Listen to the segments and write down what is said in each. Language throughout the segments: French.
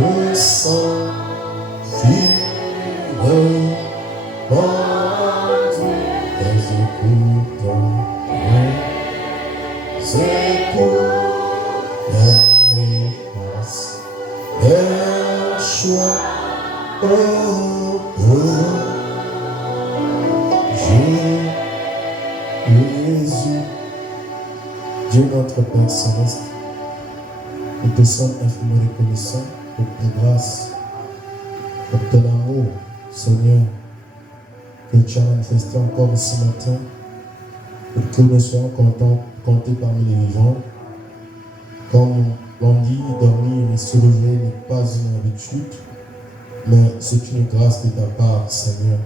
le sang fidèle, c'est pour la grâce, le choix, Jésus, Dieu notre Père Céleste, nous te sommes infiniment reconnaissants pour ta grâce, pour ton amour, Seigneur, que tu as manifesté encore ce matin, pour que nous soyons comptés parmi les vivants. Comme l'on dit, dormir et se lever n'est pas une habitude, mais c'est une grâce de ta part, Seigneur.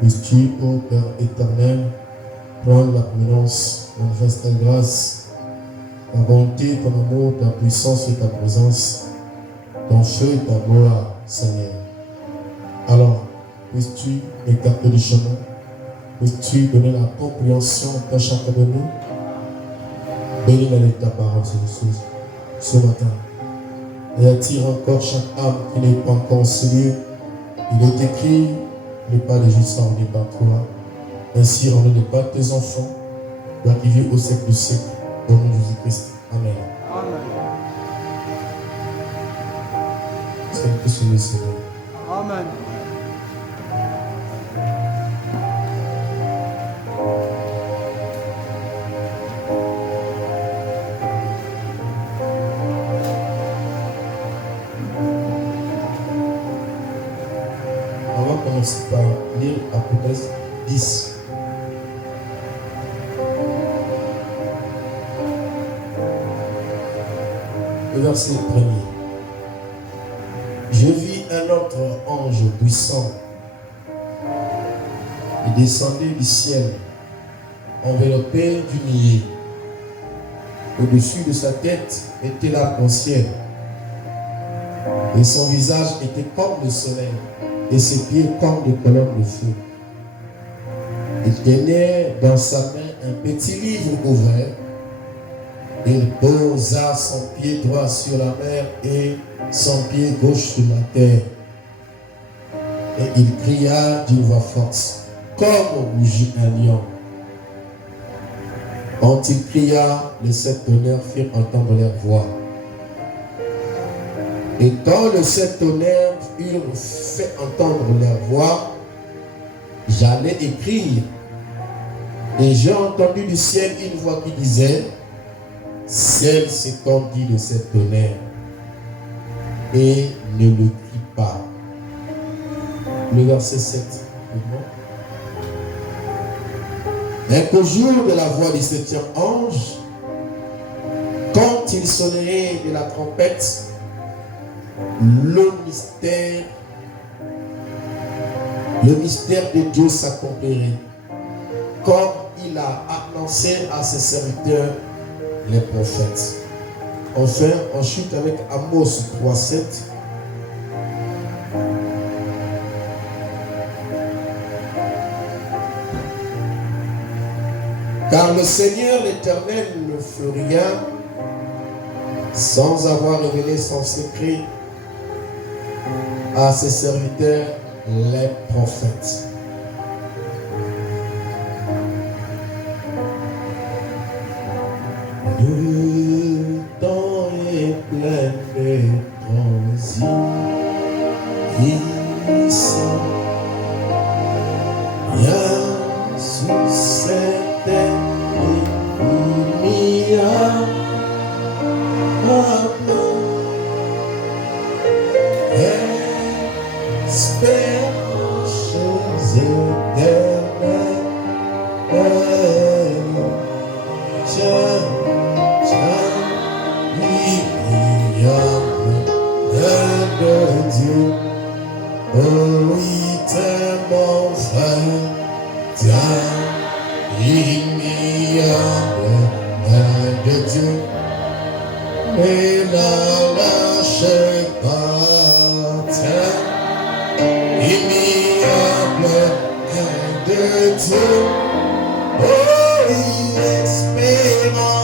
Puisses-tu, ô Père éternel, prendre la provenance, manifeste ta grâce, ta bonté, ton amour, ta puissance et ta présence, ton feu et ta gloire, Seigneur. Alors, puisses-tu écarter le chemin, puisses-tu donner la compréhension à chacun de nous. Bénis ta parole, Jésus, ce matin. Et attire encore chaque âme qui n'est pas encore en ce lieu. Il est écrit, n'est pas les justes sont rendus par toi. Ainsi, rendez de pas tes enfants, toi qui vis au siècle du siècle, au nom de Jésus-Christ. Amen. Amen. C'est le plus le Seigneur. Amen. On va commencer par lire Apocalypse 10. Le verset 1er. Je vis un autre ange puissant. Il descendait du ciel, enveloppé d'une nuée. Au-dessus de sa tête était l'arc-en-ciel. Et son visage était comme le soleil, et ses pieds comme des colonnes de feu. Il tenait dans sa main un petit livre ouvert. Il posa son pied droit sur la mer et son pied gauche sur la terre. Et il cria d'une voix forte, comme rugit un lion. Quand il cria, les sept tonnerres firent entendre leur voix. Et quand les sept tonnerres eurent fait entendre leur voix, j'allais écrire. Et j'ai entendu du ciel une voix qui disait, celle c'est qu'on dit de sept tonnerres. Et ne le crie pas. Le verset 7. Et qu'au jour de la voix du septième ange, quand il sonnerait de la trompette, le mystère de Dieu s'accomplirait, comme il a annoncé à ses serviteurs, les prophètes. Enfin, ensuite avec Amos 3:7. Car le Seigneur l'Éternel ne fait rien sans avoir révélé son secret à ses serviteurs, les prophètes. Le temps est plein de transitions. Rien sur cette terre il y a espérance éternelle. Il y a de Dieu. Oh oui, t'es mon frère. Il y a de Dieu. Et la lâche pas. Il y a de Dieu. Oh oui, espérance.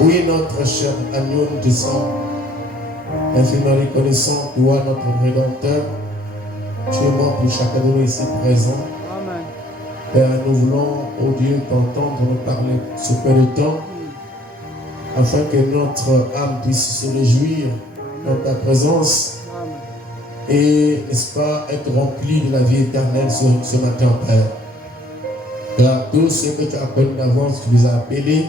Oui, notre cher agneau du sang, infiniment reconnaissant, toi, notre Rédempteur, tu es mort pour chacun de nous ici présent. Amen. Père, nous voulons, oh Dieu, t'entendre nous parler ce peu de temps, afin que notre âme puisse se réjouir dans ta présence. Amen. Et, n'est-ce pas, être rempli de la vie éternelle ce matin, Père. Car tous ceux que tu as appelés d'avance, tu les as appelés,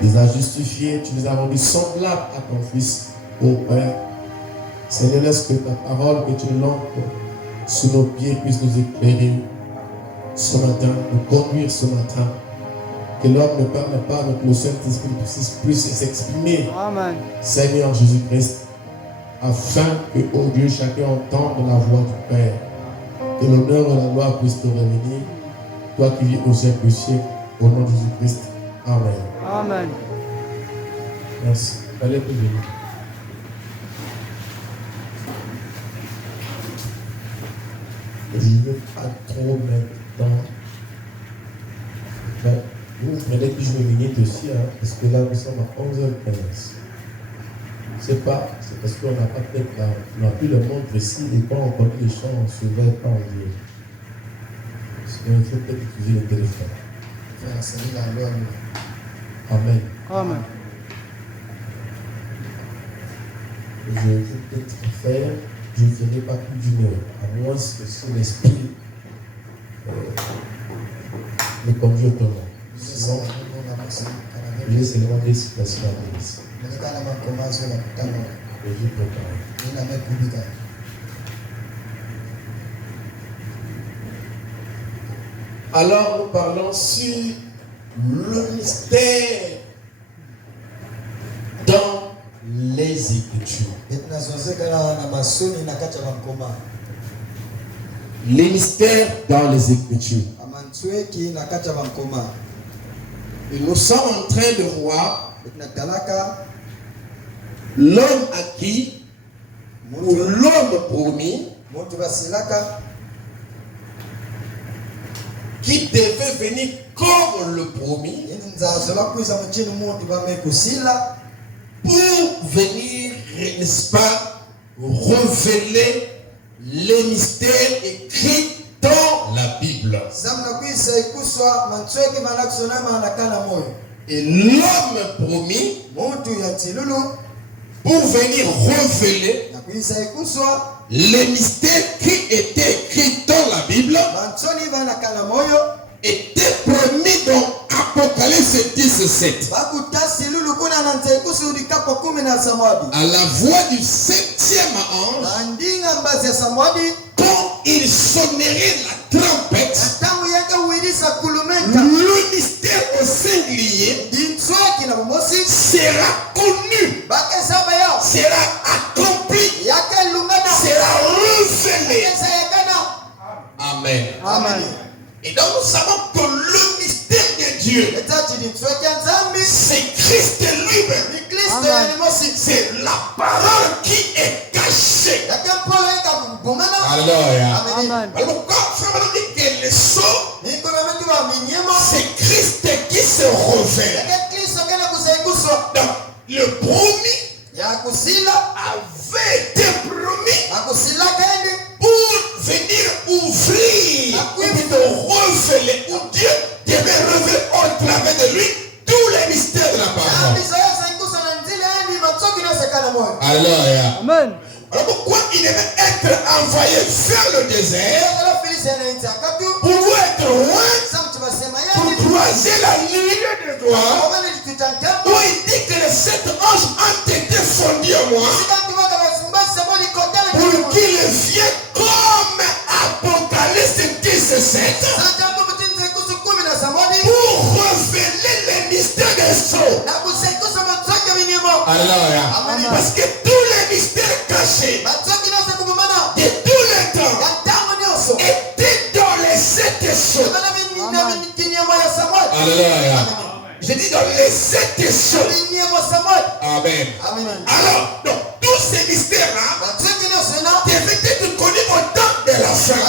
tu les as justifiés, tu les as rendus semblables à ton Fils, ô Père. Seigneur, laisse que ta parole, que tu lampes sous nos pieds, puisse nous éclairer ce matin, nous conduire ce matin. Que l'homme ne parle pas, mais que le Saint-Esprit puisse s'exprimer. Amen. Seigneur Jésus-Christ, afin que, ô Dieu, chacun entende la voix du Père. Que l'honneur et la gloire puissent te revenir. Toi qui vis au siècle du siècle, au nom de Jésus-Christ. Amen. Amen. Merci. Allez, plus vite. Je ne veux pas trop maintenant. Vous prenez plus de minutes aussi, hein, parce que là, nous sommes à 11h15. C'est pas, c'est parce qu'on n'a pas peut-être là, on n'a plus le montre ici, et quand on connaît les chants, on ne se verra pas en Dieu. Il faut peut-être utiliser le téléphone. Amen. Amen. Je vais peut-être faire, je ne ferai pas plus d'une heure, à moins que si l'esprit me conduit autrement. Sinon, j'ai seulement des situations à l'église. Et je prépare. Alors nous parlons sur le mystère dans les Écritures. Les mystères dans les Écritures. Et nous sommes en train de voir l'homme acquis ou l'homme promis qui devait venir comme le promis pour venir, n'est-ce pas, révéler les mystères écrits dans la Bible. Et l'homme promis pour venir révéler les mystères qui étaient écrits dans la Bible était promis dans Apocalypse 17. À la voix du 7e ange, quand il sonnerait la trompette, le mystère au singulier sera connu, sera accompli, sera révélé. Amen. Amen. Et donc nous savons que le mystère de Dieu, c'est Christ lui-même. C'est la parole qui est cachée. Alléluia. Amen. Alors quand on dit que le sceau, c'est Christ qui se révèle. Donc le promis avait été promis pour venir ouvrir, ou plutôt révéler, où Dieu devait révéler au travers de lui tous les mystères de la parole. Alléluia. Amen. Alors pourquoi il devait être envoyé vers le désert pour vous être loin, pour croiser la ligne de gloire, où il dit que les 7 anges ont été fondus en moi, pour qu'il vienne comme Apocalypse 17, pour révéler les mystères des sceaux. Alléluia. Parce que tous les mystères cachés de tous les temps étaient dans les 7 sceaux. Alléluia. Je dis dans les 7 sceaux. Amen. Alors, donc, tous ces mystères-là devaient être connus au temps de la fin.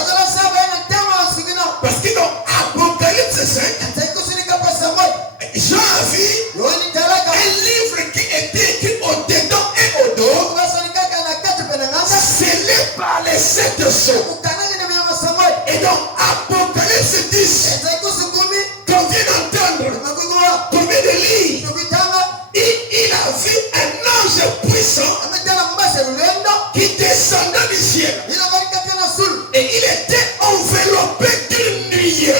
Parce que dans Apocalypse 5, Jean a vu un livre qui était écrit au-dedans et au-dos, scellé par les 7 sceaux. Et donc, Apocalypse 10, qu'on vient d'entendre, qu'on vient de lire, il a vu un ange puissant qui descendait du ciel. Et il était enveloppé d'une nuée.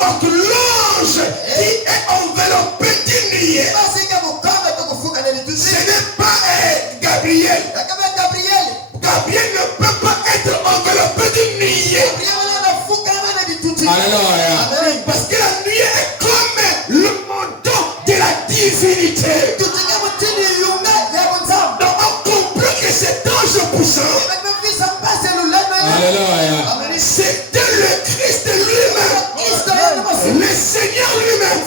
Donc l'ange qui est enveloppé d'une nuée, ce n'est pas Gabriel. Gabriel ne peut pas être enveloppé d'une nuée. Alléluia. Parce que la nuée est comme le manteau de la divinité. Donc on comprend que cet ange puissant, alléluia, c'était le Christ lui-même, le Seigneur lui-même.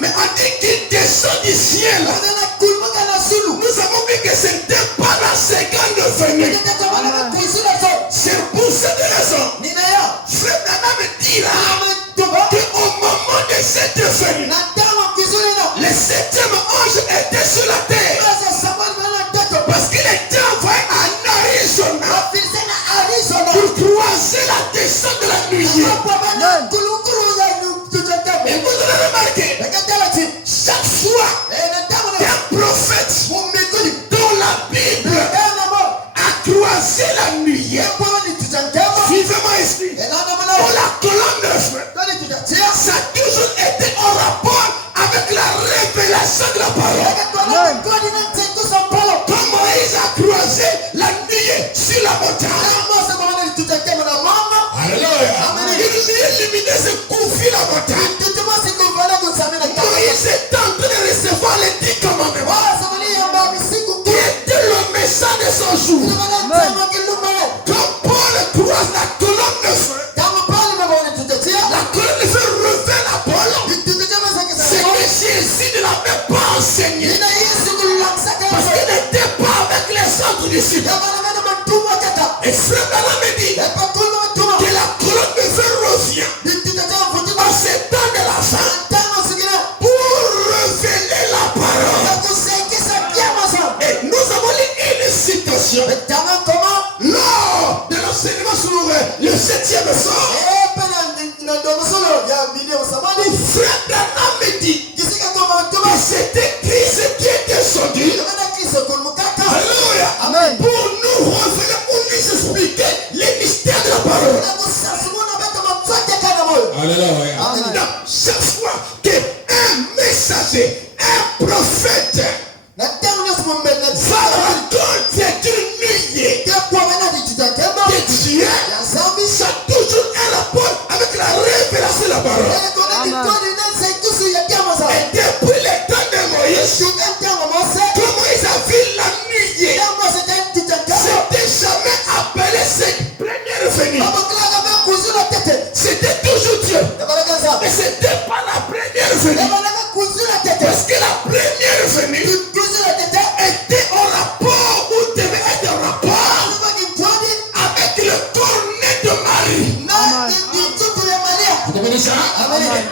Mais on dit qu'il descend du ciel. Nous avons vu que ce n'était pas la seconde venue. C'est pour cette raison, Frère Branham dit là, qu'au moment de cette venue, le 7e ange était sur la terre. Parce qu'il était envoyé en Arizona pour croiser la descente de la nuit. Et vous avez remarqué, chaque fois qu'un prophète dans la Bible a croisé la nuit, suivez-moi ici, pour la colonne de feu, ça a toujours été en rapport avec la révélation de la parole. Quand Moïse a croisé la nuit sur la montagne, alléluia, une nuit lumineuse couvrit la montagne. Moïse est en train de recevoir les 10 commandements, qui était le message de son jour. Quand Paul croise la colonne de feu, la colonne de feu révèle à Paul ce que Jésus ne l'avait pas enseigné, parce qu'il n'était pas avec les autres disciples. Et Frère Branham me dit que la colonne de feu revient en ce temps de la fin pour révéler la parole. Et nous avons lu une citation lors de l'enseignement sur le 7e sort. Frère Branham me dit que c'était Christ qui est descendu. Alléluia. Pour nous révéler ou nous expliquer les mystères de la parole. Alléluia. Donc, chaque fois qu'un messager, un prophète va raconter une nuée de Dieu, ça a toujours un rapport avec la révélation de la parole. Et depuis le temps de Moïse, quand Moïse a vu la nuée, c'était jamais appelé cette première venue. C'était toujours Dieu. Mais c'était pas la première venue. Parce que la première venue était en rapport, ou devait être en rapport avec le cornet de Marie. Vous comprenez ça?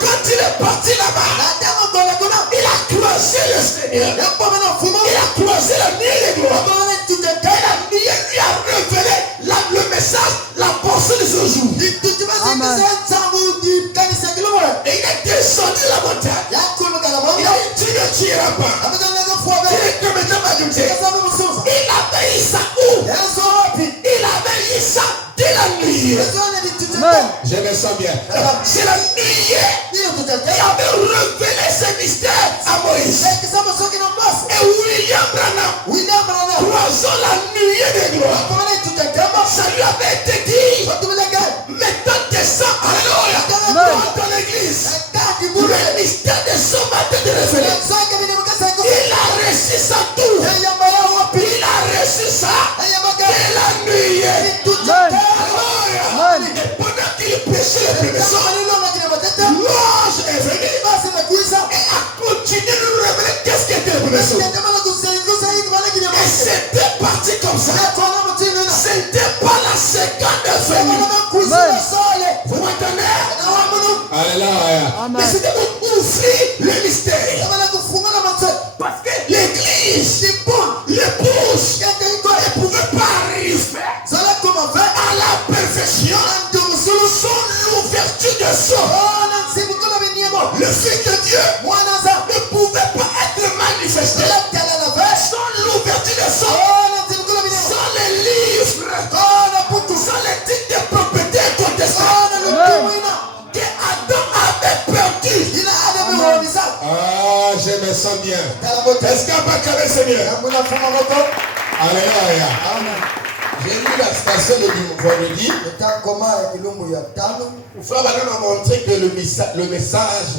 Quand il est parti là-bas, il a croisé le Seigneur. Il a croisé la nuée de gloire. Et la nuée lui a révélé le message, la pensée de ce jour. Et il est descendu la montagne. Il a dit, tu ne tueras pas. Il avait Isaou. réveiller ça dès la nuit. Je me sens bien. C'est la nuit qui avait révélé ce mystère à Moïse. Et William Branham, 3 ans la nuit de gloire, ça lui avait été dit. Maintenant descends, alléluia, dans l'église. Le mystère de son matin de révélé. Il a reçu ça tout. Il a reçu ça dès la nuit. Alléluia. Et pendant qu'il prêchait le premier son, l'ange est venu et a continué de nous révéler qu'est-ce qui était le premier son. Et c'était parti comme ça. C'était pas la seconde venue. Vous m'entendez? Alléluia. Mais c'était pour ouvrir le mystère. Parce que l'église, l'épouse, ne pouvait pas arriver à la perfection sans l'ouverture de son. Le Fils de Dieu ne pouvait pas être manifesté sans l'ouverture de son, sans les livres, sans les titres de propriété contestés que Adam avait perdu. Ah, je me sens bien. Est-ce qu'un bac c'est mieux? Alléluia. J'ai lu la station de vendredi. Frère Madame m'a montré que le message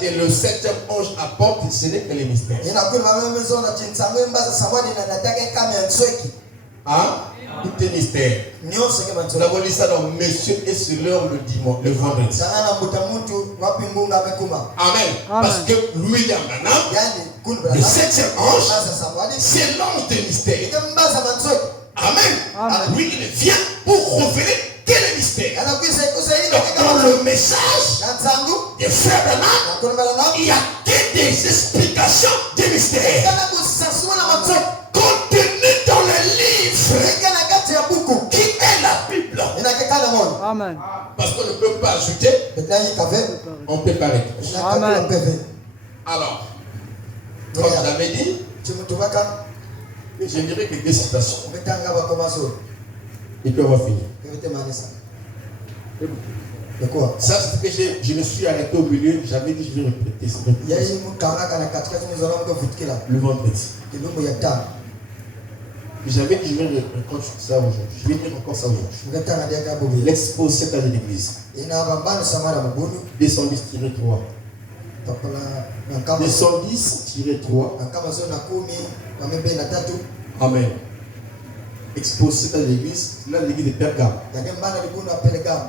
que le 7e ange apporte, ce n'est que les mystères. Hein? Tout est mystère. Nous avons lu ça dans Monsieur et sur l'heure le vendredi. Amen. Parce que William Branham, le 7e ange, c'est l'ange des mystères. Amen. Oui, il vient pour révéler quel est le mystère. Donc, dans le message des frères Branham, il y a que des explications des mystères contenues dans le livre qui est la Bible. Amen. Parce qu'on ne peut pas ajouter, on peut pas retirer. Amen. Alors, comme j'avais dit, je dirais que 2 citations. Et puis on va finir. De quoi? Ça, c'est que je me suis arrêté au milieu. J'avais dit je vais répéter. Le vendredi. J'avais dit je vais reconstruire ça aujourd'hui. Je vais dire encore ça aujourd'hui. L'exposé à l'église. 210-3. 210-3. Amen. Exposé à l'église, là l'église de Pergame.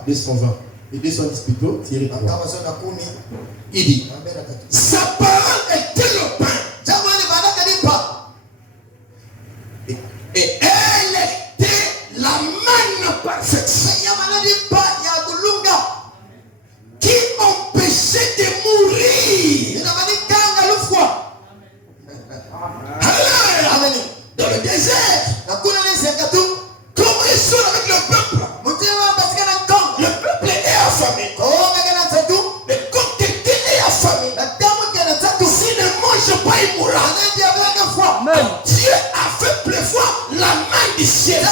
220. Et 210 plutôt, tiré 3. Il dit, sa parole était le pain. Et elle était la manne parfaite qui empêchait de mourir. Alléluia. Dans le désert, comment ils sont avec le peuple? Le peuple est affamé. Mais quand quelqu'un est affamé, s'il ne mange pas, il mourra. Dieu a fait pleuvoir la main du ciel. Et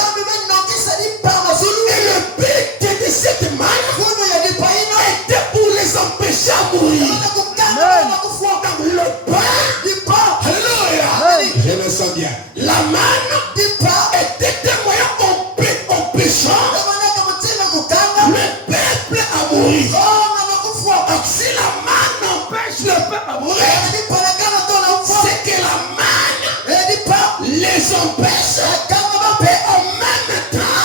le but de cette main était pour les empêcher à mourir. Le pain, alléluia, je me sens bien. La manne était un moyen empêchant le peuple à mourir. Donc si la manne empêche le peuple à mourir, c'est que la manne les empêche et en même temps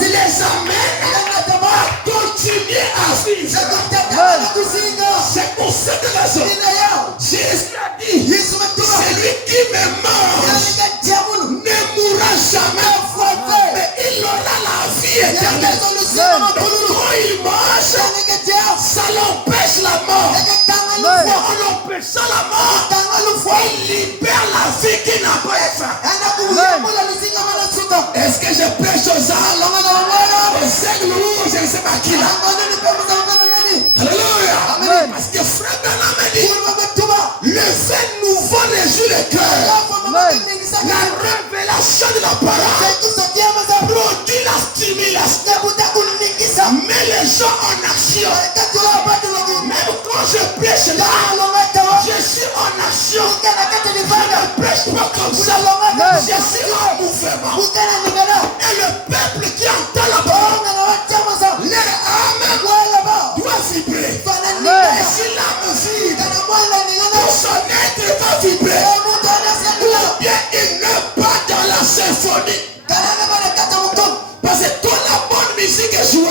les amène à continuer à vivre. C'est pour cette raison Jésus a dit, celui qui me mange ne mourra jamais, mais il aura la vie éternelle. Donc quand il mange, ça l'empêche la mort. En empêchant la mort, il libère la vie qui n'a pas été faite. Est-ce que je prêche aux âmes? Je ne sais pas qui là. Alléluia. Parce que frère Branham a dit, le fait nouveau réjouit le cœur. La révélation de la parole produit la Parce que quand la bonne musique est jouée,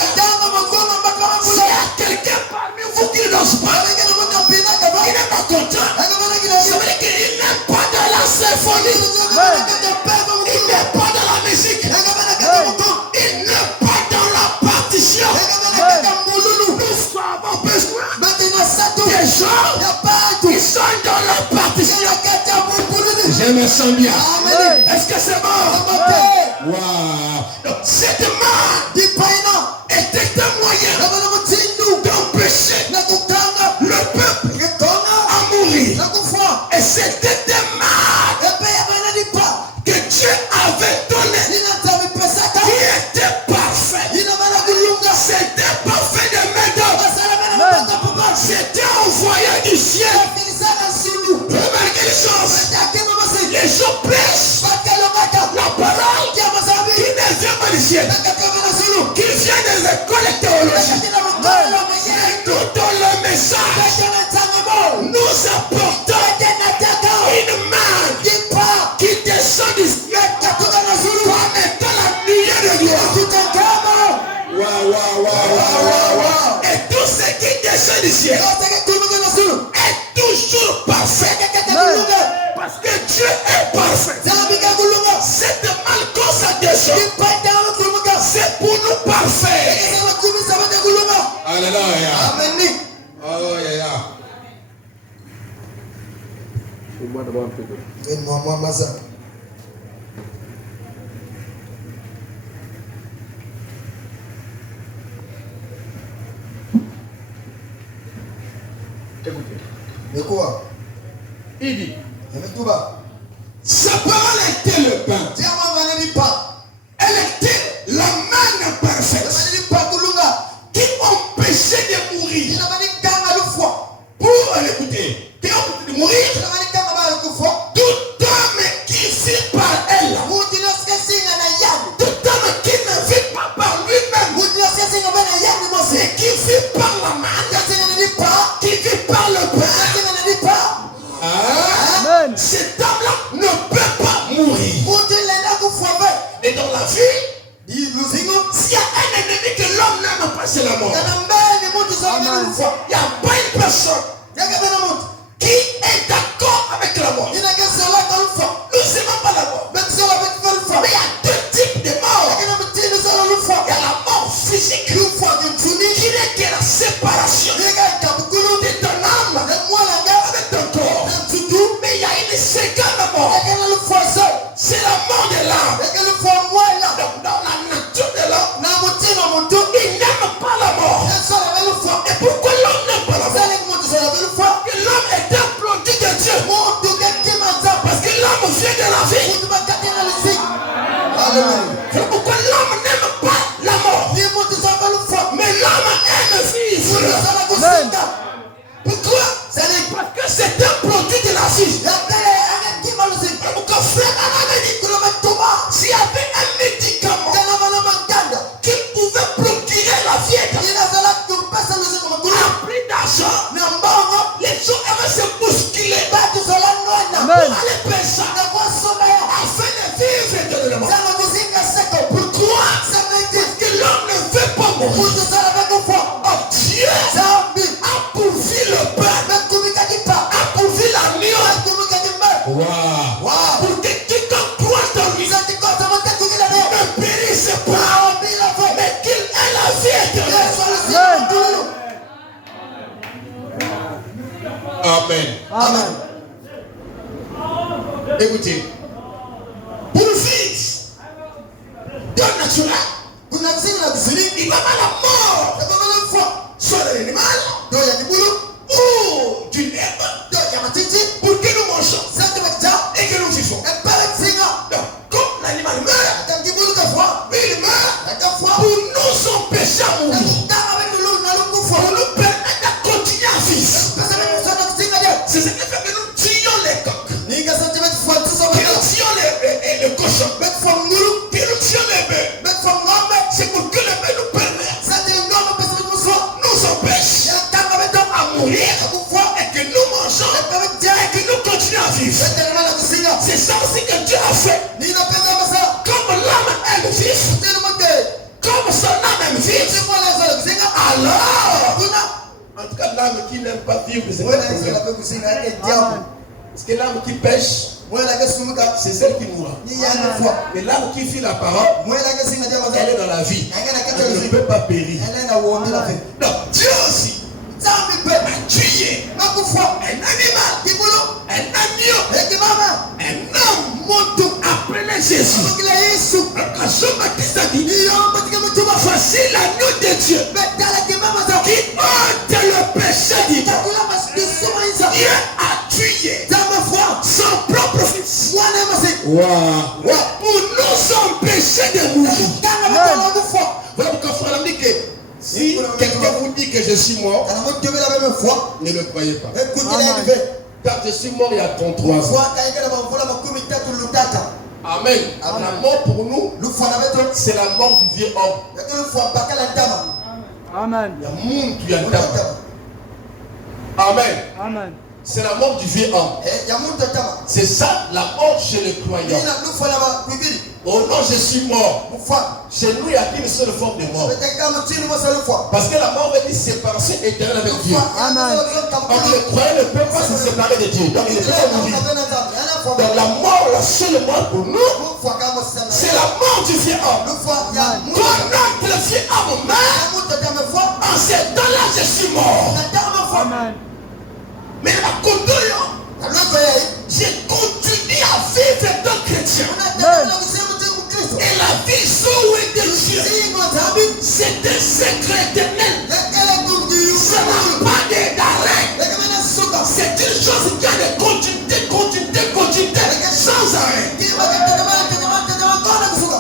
s'il y a quelqu'un parmi vous qui n'ose pas, il n'est pas content, ça veut dire qu'il n'est pas dans la symphonie, il n'est pas dans la musique, il n'est pas dans la partition. Nous avons besoin des gens qui sont dans la partition. Je me sens bien. Est-ce que c'est bon? Wow. Donc, cette main était un moyen d'empêcher le peuple à mourir. Et c'était des mains que Dieu avait données qui étaient parfaites. C'était parfait de méthode. C'était envoyé du ciel. Remarquez les choses. Les gens prêchent la parole qui ne vient pas du ciel, qui vient des écoles théologiques. Mais nous, dans le message, nous apportons une main qui descend du ciel comme étant la lumière de gloire. Et tout ce qui descend du ciel est toujours parfait. Parce que Dieu est parfait. Cette malchance à descend, c'est pour nous parfaits. Alléluia. Oh, yeah. Écoutez. Mais quoi? Il dit. Sa parole était le pain. Elle était la manne parfaite qui empêchait de mourir. Pour l'écouter, qui empêchait de mourir, tout homme qui vit par elle, tout homme qui ne vit pas par lui-même, et qui vit par la manne, qui vit par le pain, cet homme-là ne peut pas mourir. Et dans la vie, s'il y a un ennemi que l'homme n'aime pas, c'est la mort. Il n'y a pas une personne qui est d'accord avec la mort. Nous n'aimons pas la mort. Mais il y a deux types de morts. Il y a la mort physique qui n'est que la séparation de ton âme avec ton corps. Mais il y a une seconde mort. C'est la mort de l'âme. Donc dans la nature de l'homme, il n'aime pas la mort. Et pourquoi l'homme n'aime pas la mort? Parce que l'homme est un produit de Dieu. Parce que l'homme vient de la vie. C'est pourquoi l'homme n'aime pas la mort. Mais l'homme aime vivre. Pourquoi? Parce que c'est un produit de la vie. Pourquoi frère s'il y avait un médicament qui pouvait procurer la vie à prix d'argent, les gens avaient se bousculer pour aller payer ça afin de vivre éternellement. Pourquoi? Parce que l'homme ne veut pas mourir. Oh, Dieu a pourvu le pain, a pourvu l'agneau. Wow. Pour que quiconque croit en lui ne périsse pas, mais qu'il ait la vie éternelle. Amen. Écoutez, pour vivre dans le naturel, il va à la mort, soit de l'animal, ou d'une herbe, pour que nous mangeons et que nous vivons. Donc, comme l'animal meurt, il meurt pour nous empêcher à mourir, pour nous permettre de continuer à vivre. C'est ce qui fait que nous tuons les coqs, que nous tuons les cochons, que nous tuons les bœufs. C'est pour que les bœufs nous permettent, nous empêchent à mourir et que nous mangeons et l'âme qui n'aime pas vivre, c'est Mwana pas Yesu problème. anape kusinga yake diabo. Parce que l'âme qui pêche, Mwana yake sumuka c'est celle qui mourra. ni yana foi. Mais l'âme qui vit la parole, Mwana yake singa diabo elle est za. dans la vie. Anga na Elle kato ne zi. peut pas périr. Elle na wombi la fe. Donc Dieu aussi Zambi pe a tué makufwa. un animal, Kibulu. un agneau, Ekibama. un homme monte appelé Jésus. Kila Yesu. Quand Jean-Baptiste a dit, Iyo patika mtuba. voici l'agneau de Dieu Betala kibama za. qui ôte le péché du monde. Takula masukuma inza. Dieu a tué Zama foi. son propre fils. Mwana masi. Wow. Pour nous empêcher de mourir. Kanga betala kufwa. Voilà pourquoi frère a dit que si quelqu'un vous dit que je suis mort, Kana mtu bila bebe foi. ne le croyez pas. Écoutez la vie. Car je suis mort il y a 33 ans. Foi kaika na mvula makumi tatu lutata. Amen. La mort pour nous, Lufa na beto. c'est la mort du vieux homme. Lakini foi bakala ndama. Amen. Il y a monde qui a tama. Amen. Amen. C'est la mort du vieux homme. Ya muntu tama. C'est ça la mort chez les croyants. Ina lufa na bibili. Oh non, je suis mort. Mufa. Chez nous, il n'y a qu'une seule forme de mort. Beteka mtini mo selu foi. Parce que la mort veut dire séparation éternelle avec Dieu. Amen. Donc les croyants ne peuvent pas se séparer de Dieu. Donc ils ne peuvent pas mourir. Donc la mort, la seule mort pour nous, c'est la mort du vieux homme. Quand notre vieux homme meurt, en ce temps-là, je suis mort. Amen. Mais la condoléance, j'ai continué à vivre en tant que chrétien. Et la vie sauve de Dieu, c'est un secret éternel. Ça n'a pas d'arrêt. C'est une chose qui a de continuité, sans arrêt.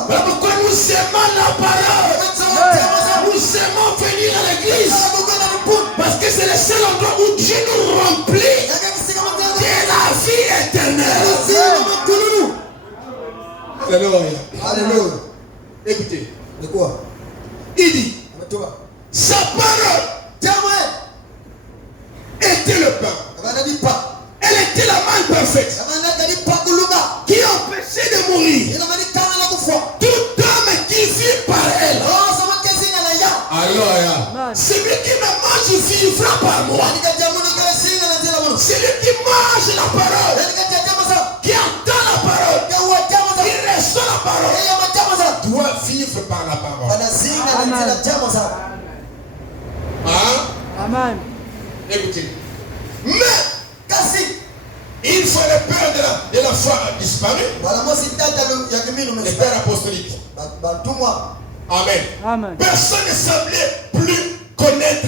Voilà pourquoi nous aimons la parole. Nous aimons venir à l'église. Parce que c'est le seul endroit où Dieu nous remplit de la vie éternelle. Alléluia. Alléluia. Écoutez, De quoi? il dit, Ametoka. sa parole Jamwe. était le pain. Abanadi pa. Elle était la manne parfaite Abanadi pa kuluba. qui empêchait de mourir. Ina mani kana la kufwa. Tout homme qui vit par elle. Oh, sama kesi ngala ya. Alléluia. Amen. Celui qui me mange vivra par moi. Anika jamu na kesi ngala tela mo. Celui qui mange la parole, Anika jamu sa. qui entend la parole, Ya wa jamu sa. qui reçoit la parole, Ya ma jamu sa. doit vivre par la parole. Bana zinga na tela jamu sa. Hein? Amen. Écoutez. Mais Kasi. une fois le père de la foi a disparu, Bana mo sitata lo ya kimi no le mesi. père apostolique. Bantumwa. Amen. Amen. Personne ne semblait plus connaître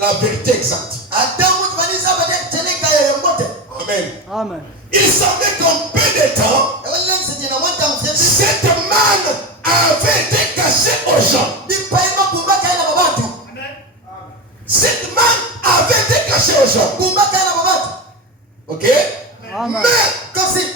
la vérité exacte. Adamu tbanisa bade tele kaya ya mbote. Amen. Amen. Il semblait qu'en peu de temps, Ewele nsije na wanta mfyebi. cette manne avait été cachée aux gens. Di paima bumba kaya na babatu. Cette manne avait été cachée aux gens. Bumba kaya na babatu. Ok? Amen. Mais Kasi.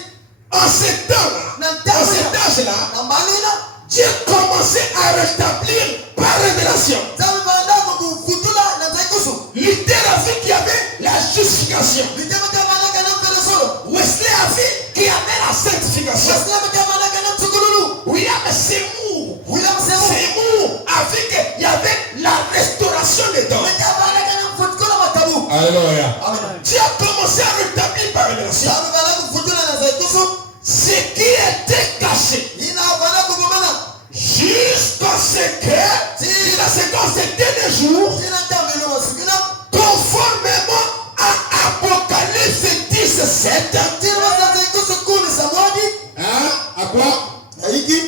en ce temps-là, en cet âge-là, Na mbalina. Dieu commençait à rétablir par révélation. Zawi banda ko kutula na zaikusu. Luther a vu qu'il y avait la justification. Bitema kama na kana mkele solo. Wesley a vu qu'il y avait la sanctification. Wasema kama na kana mtukululu. William Seymour, William Seymour. Seymour a vu qu'il y avait la restauration des dents. Kama na kana mfutukula matabu. Alléluia. Amen. Dieu a commencé à rétablir par révélation Zawi banda ko kutula na zaikusu. ce qui était caché Ina banda ko bomana. jusqu'à ce qu'en ces derniers jours, Ina tambelo masikina. conformément à Apocalypse 17. Tira na zaikusu kumi samwadi. Hein? À quoi? Aiki.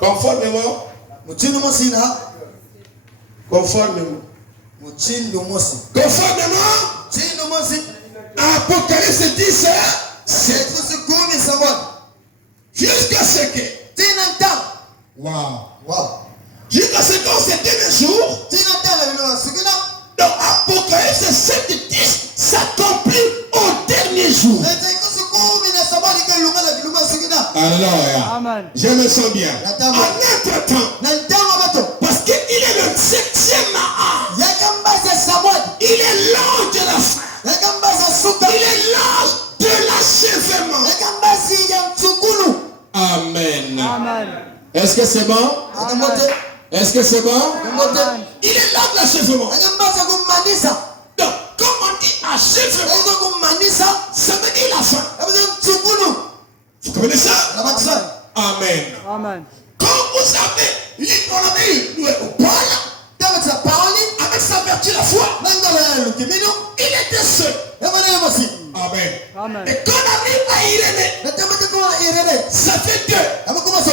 Conformément. Mchini mosina. Conformément. Mchini mosi. Conformément Mchini mosi. à Apocalypse 17. Zaikusu kumi samwadi. Jusqu'à ce que. Tina tam. Wow. Wow. Jusqu'à ce qu'en ces derniers jours, Tina tam na masikina. dans Apocalypse 7 10 s'accomplit au dernier jour. Zaikusu kumi na samwadi kwa lunga la kiluma sikina. Alléluia. Amen. Je me sens bien. Attends. En entre-temps, Na ntango bato. parce qu'il est le 7e âge, Yakambaza samwadi. il est l'ange de la fin, Yakambaza suka. il est l'ange de l'achèvement. Yakambazi ya mtsukulu. Amen. Amen. Est-ce que c'est bon? Akamote. Est-ce que c'est bon? Amen. Il est là de l'achèvement. Angambaza kumanisa. Donc, comme on dit achèvement, Eza kumanisa. ça veut dire la fin. Abaza tsukunu. Vous comprenez ça? Abaza. Amen. Amen. Quand vous avez l'économie au Paul, Avec sa parole, avec sa vertu la foi, nangala lukimino. il était seul. Yamana yamasi. Amen. Amen. Et quand on arrive à Irénée, Natamata kwa irene. ça fait deux. Amakuma so.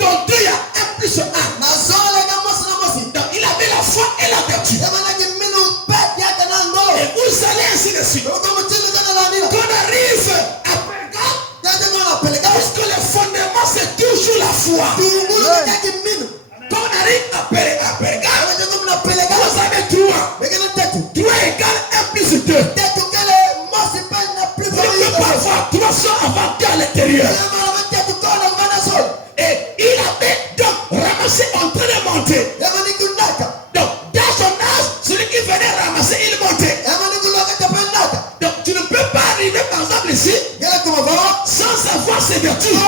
Donc deux, il y a un plus un. Na zola gamasi na mosi. Donc il avait la foi et la vertu. Yamana kimino pet yaka na ndo. Et vous allez ainsi de suite. Kama mtili kana la nila. Quand on arrive à Pergame, Yaka na peleka. puisque le fondement c'est toujours la foi. Tungulu yaka kimino. Quand on arrive à Pergame, Abaza kumna peleka. vous avez trois. Bekana tetu. 3 égale 1 plus 2. Tetu kale mosi pe na plus Vous ne pouvez pas avoir 300 avantages à l'intérieur. Yamana tetu kana ngana so. Et il avait donc ramassé en train de monter. Yamani kunaka. Donc, dans son âge, celui qui venait ramasser, il montait. Yamani kulaka tapendaka. Donc, tu ne peux pas arriver, par exemple, ici, Yala kumava. sans avoir ses vertus.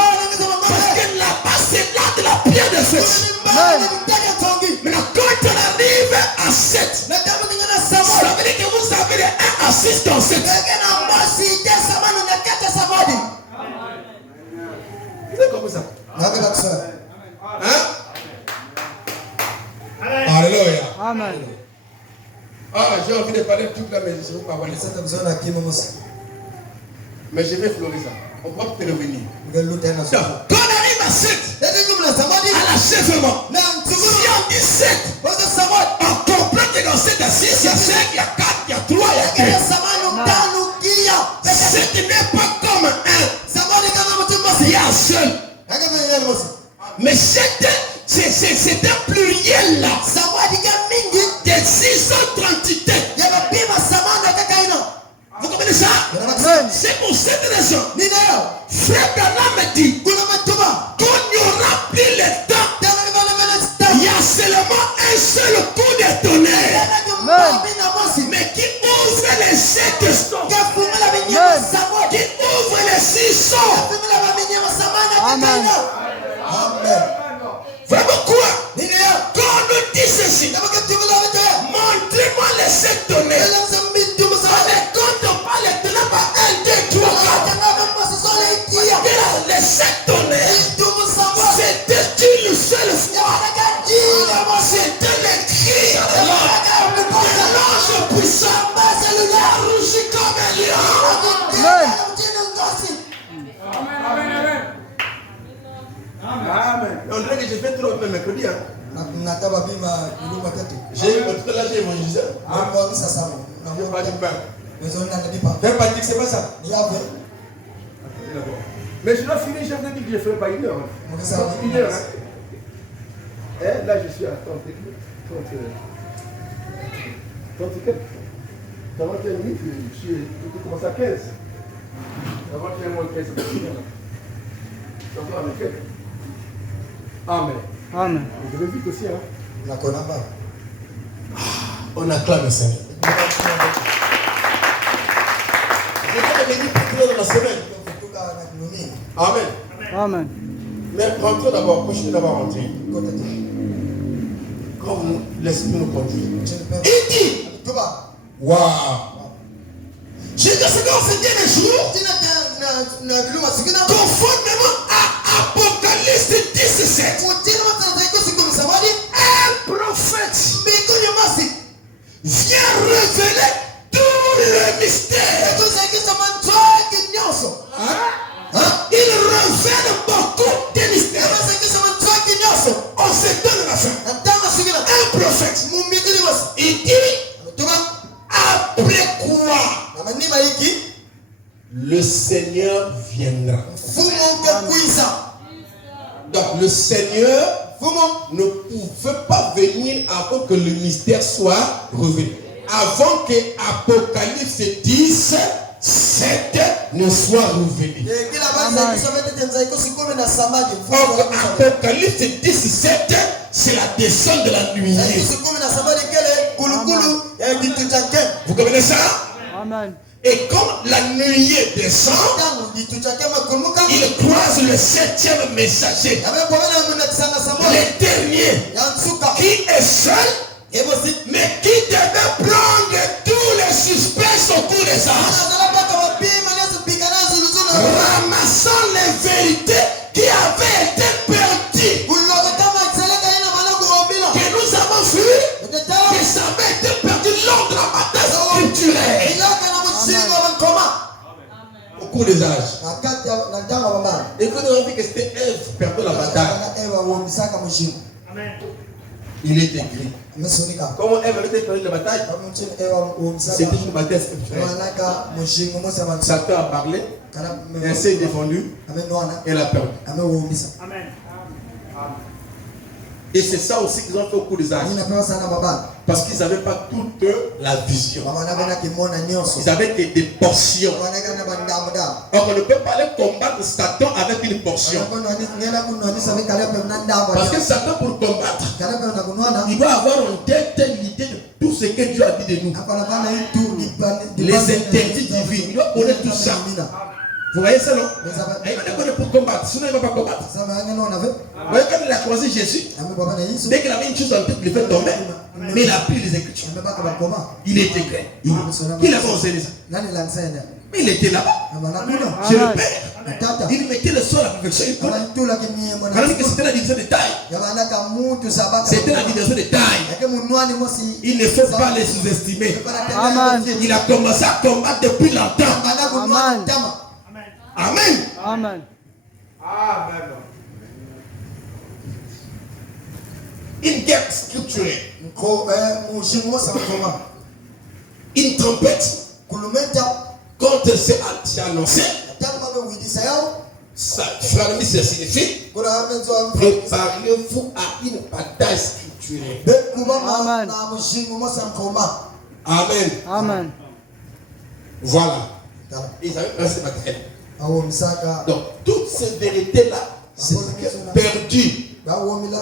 Parce que là-bas, c'est là de la pierre de feu. Maintenant, quand on arrive à 7, ça veut dire que vous avez de 1 à 6 dans 7. C'est comme ça. Hein? Alléluia. Amen. Ah, j'ai envie de parler de tout là, mais je ne sais pas parler ça. Mais je vais fleurir ça. On va peut revenir. Donc, quand on arrive à 7, à l'achèvement, si on dit 7, on comprend que dans 7 à 6, il y a 5, il y a 4, il y a 3, il y a 2. 7 n'est pas comme 1. Il y a un seul. Mais 7, c'est un pluriel là. De 630 têtes. Vous comprenez ça? C'est pour cette raison. Frère Branham dit qu'on n'y aura plus le temps. Il y a seulement un seul coup de tonnerre. Mais qui ouvre les 7 sons. Qui ouvre les 6 sons. Amen. Vraiment quoi? Quand on nous dit ceci, montrez-moi les 7 tonnerres. On les compte pas les tonnerres par 1, 2, 3, 4. Les 7 tonnerres, c'était une seule fois. C'était les cris de l'ange puissant. Il a rougi comme un lion. Amen. On dirait que j'ai fait trop le mercredi. J'ai eu tout là, j'ai évangélisé. Je pas du pain. Fais pas dire que c'est pas ça. Mais je dois finir, j'ai dit que je ne ferai pas 1 heure. 1 heure. Hein? Là, je suis à 41 minutes, je commence à 15. Avant qu'il y ait moins de 15, c'est encore avec elle. Amen. Amen. Je vais vite aussi. Hein? On acclame le Seigneur. Je vais venir plus tard dans la semaine. Amen. Amen. Mais rentrons d'abord, continuez d'abord à rentrer. Comme l'Esprit nous conduit. Il dit, waouh. J'ai dit ce qu'on se dit un jour, conformément à Apocalypse 17, un prophète vient révéler tout le mystère. Il révèle beaucoup de mystères. On se donne la fin. Un prophète, il dit, après quoi le Seigneur viendra. Donc le Seigneur ne pouvait pas venir avant que le mystère soit révélé. Avant que Apocalypse 10, 7 ne soit révélé. Donc Apocalypse 17, c'est la descente de la nuit. Vous comprenez ça? Amen. Et comme la nuée descend, il croise le 7e messager. Le dernier qui est seul, mais qui devait prendre tous les suspects au cours des âges, ramassant les vérités qui avaient été perdues, que nous avons vu, que ça avait été perdu lors de la bataille scripturaire, au cours des âges. Et quand on a vu que c'était Ève perdant la bataille, il est écrit. Comment Ève avait perdu la bataille? C'était une bataille scripturaire. Satan a parlé, elle s'est défendue, elle a perdu. Amen. Et c'est ça aussi qu'ils ont fait au cours des âges. Parce qu'ils n'avaient pas toute la vision. Ils avaient des portions. Or, on ne peut pas aller combattre Satan avec une portion. Parce que Satan, pour combattre, il doit avoir en tête l'idée de tout ce que Dieu a dit de nous. Les interdits divins. Il doit connaître tout ça. Vous voyez ça, non? Il va connaître pour combattre, sinon il ne va pas combattre. Vous voyez, quand il a croisé Jésus, dès qu'il avait une chose en tête, il le fait tomber. Mais il a pris les Écritures. Il était clair. Qui avait enseigné ça? Mais il était là-bas. Chez le Père. Il mettait le sol à la perfection. Il connaît. On a dit que c'était la division de taille. C'était la division de taille. Il ne faut pas les sous-estimer. Amen. Il a commencé à combattre depuis longtemps. Amen. Amen. Amen. Une guerre scripturelle. Une trompette. Quand c'est annoncé, ça signifie préparez-vous à une bataille scripturelle. Amen. Amen. Amen. Voilà. Ils avaient passé la bataille. Donc, toutes ces vérités-là, c'est perdu.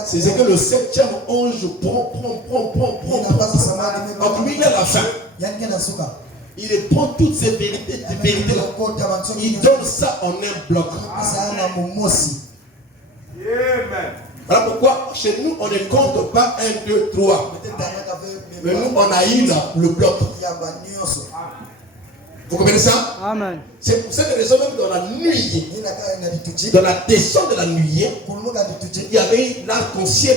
C'est ce que le 7e ange prend. Donc, lui, il est à la fin. Il prend toutes ces vérités, il donne ça en un bloc. Voilà pourquoi chez nous, on ne compte pas 1, 2, 3. Mais nous, on a eu le bloc. Vous comprenez ça? Amen. C'est pour cette raison même dans la nuit, dans la descente de la nuit, il y avait l'arc-en-ciel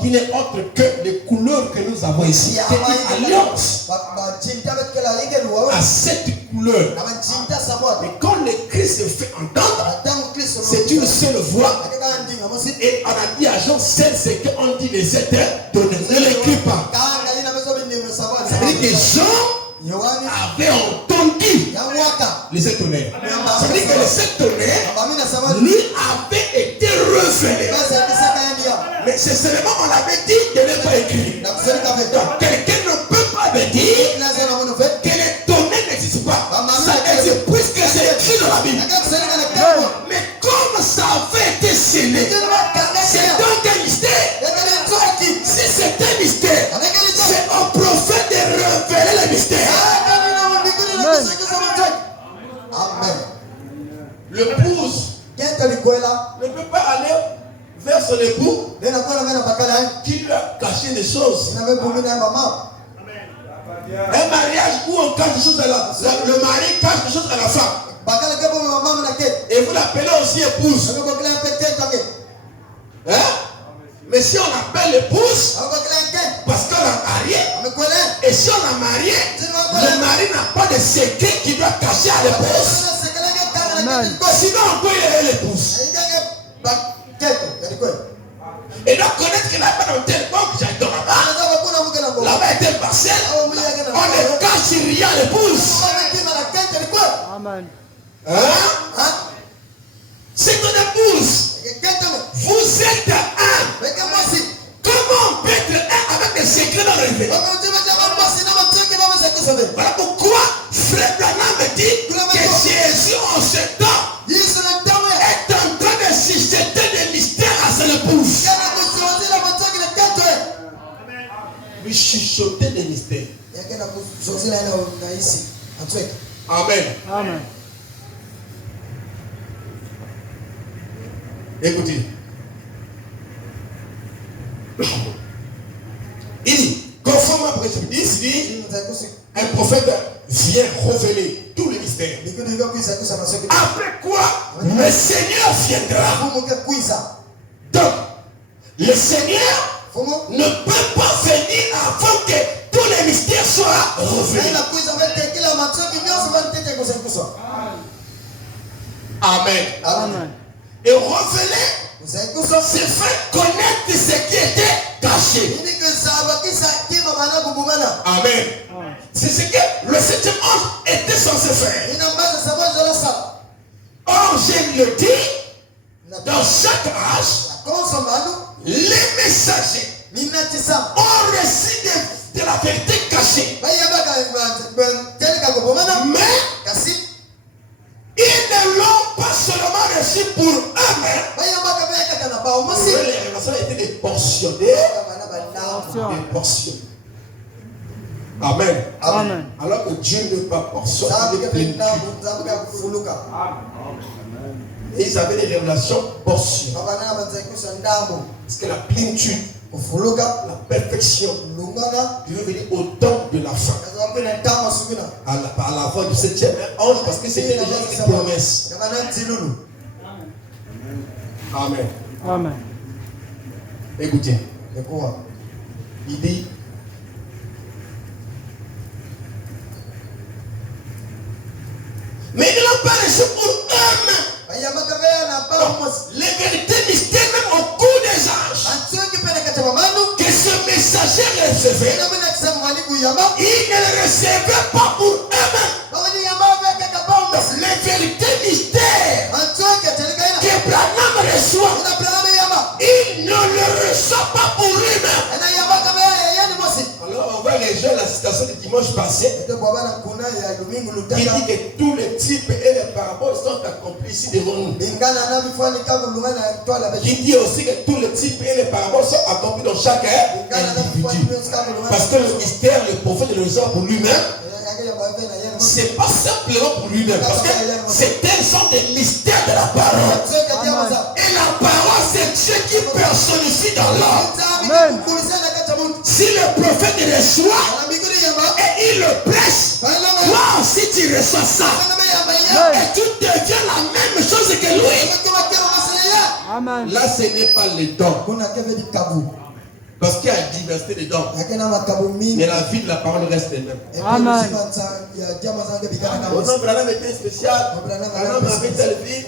qui n'est autre que les couleurs que nous avons ici. C'est une alliance à cette couleur. Mais quand le Christ se fait entendre, c'est une seule voix. Et on a dit à Jean 16, c'est qu'on dit les éthers, ne l'écrit pas. Ça veut dire que Jean avait entendu les sept tonnerres. Ça veut dire que les sept tonnerres lui avait été révélés. Mais c'est seulement on avait dit de ne pas écrire. Donc quelqu'un ne peut pas me dire que les tonnerres n'existent pas. Ça existe puisque c'est écrit dans la Bible. Mais comme ça avait été scellé, c'est donc un mystère. Si c'est un mystère, c'est au prophète de révéler le mystère. Amen. Le pouce ne peut pas aller vers son époux qui lui a caché des choses. Un mariage où on cache des choses à le mari cache des choses à la femme. Et vous l'appelez aussi épouse. Hein? Mais si on appelle l'épouse, parce qu'on a marié, et si on a marié, le mari n'a pas de secret qu'il doit cacher à l'épouse. Sinon, on peut y aller l'épouse. Et doit connaître qu'il n'a pas dans tel banque, j'adore là-bas. Là-bas était partiel. On ne cache rien à l'épouse. Amen. Hein? C'est ton épouse. Vous êtes un. Comment on peut être un avec des secrets dans le réveil? Voilà pourquoi Frère Branham dit que Jésus en ce temps est en train de susciter des mystères à son épouse. Lui chuchoter des mystères. Amen. Amen. Écoutez. Il dit, conformément à Proverbe 10, il dit, un prophète vient révéler tous les mystères. Après quoi, le Seigneur viendra. Donc, le Seigneur ne peut pas venir avant que tous les mystères soient révélés. Amen. Amen. Et révéler, c'est faire connaître ce qui était caché. Amen. C'est ce que le 7e ange était censé faire. Or, je le dis, dans chaque âge, les messagers ont reçu de la vérité cachée. Mais ils ne l'ont pas seulement reçu pour eux-mêmes. Les révélations étaient des portions. Des portions. Amen. Amen. Alors que Dieu n'est pas portion, il est plénitude. Et ils avaient des révélations portions. Parce que la plénitude, la perfection, Dieu veut venir au temps de la fin. À la fin du 7e ange, parce que c'était déjà une promesse. Amen. Amen. Écoutez. Il dit, mais ils n'ont pas reçu pour eux-mêmes. Les vérités mystères même au cours des âges. Que ce messager recevait, il ne le recevait pas pour eux-mêmes. Les vérités mystères que Branham reçoit, il ne le reçoit pas pour lui-même. Alors on voit les gens, la citation du dimanche passé, il dit que tous les types et les paraboles sont accomplis ici devant nous. Il dit aussi que tous les types et les paraboles sont accomplis dans chaque individu. Parce que le mystère, le prophète le reçoit pour lui-même. C'est pas simplement pour lui-même, parce que certains sont des mystères de la parole. Et la parole, c'est Dieu qui personnifie dans l'homme. Si le prophète reçoit et il le prêche, toi aussi tu reçois ça. Et tu deviens la même chose que lui. Amen. Là, ce n'est pas les dons. Parce qu'il y a une diversité de dons. Mais la vie de la parole reste la même. Amen. Autant Branham était spécial. Branham avait telle vie.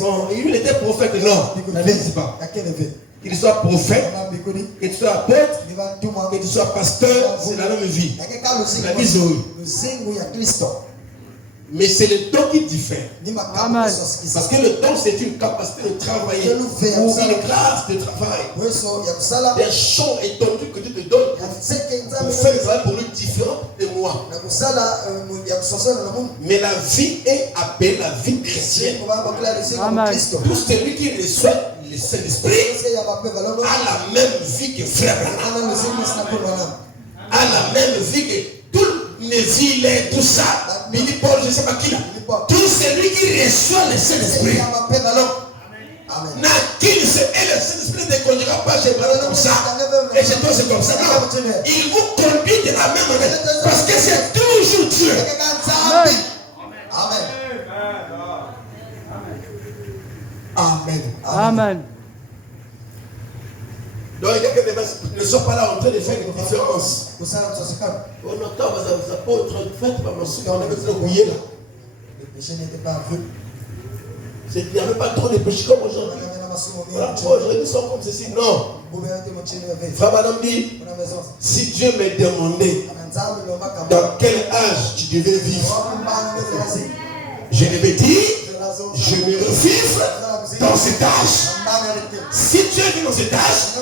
Bon, il était prophète. Non, la vie, c'est pas. Qu'il soit prophète, que tu sois apôtre, que tu sois pasteur, c'est la même vie. C'est la vie Zoé. Mais c'est le don qui diffère. Amen. Parce que le don, c'est une capacité de travailler. Ou une grâce de travail. Des champs étendus que Dieu te donne pour faire le travail pour lui différent de moi. Mais la vie est appelée la vie chrétienne. Amen. Tout celui qui reçoit le Saint-Esprit a la même vie que frère Branham. A la même vie que tout Neville et tout ça. Billy Paul, je ne sais pas qui là. Tout celui qui reçoit le Saint-Esprit n'a qu'une seule. Et le Saint-Esprit ne conduira pas chez Branham comme ça. Et chez toi, c'est comme ça. Non. Il vous conduit de la même manière. Parce que c'est toujours Dieu. Amen. Amen. Amen. Donc, quelqu'un ne soit pas là en train de faire une différence. On entend les apôtres, faites pas mon souffle, on avait fait le bouillir là. Le péché n'était pas vu. Il n'y avait pas trop de péché comme aujourd'hui. Voilà, aujourd'hui, ils sont comme ceci. Non. Frère Madame dit, si Dieu me demandait dans quel âge tu devais vivre, je devais dire, je me refuse dans cet âge. Si Dieu est dans cet âge,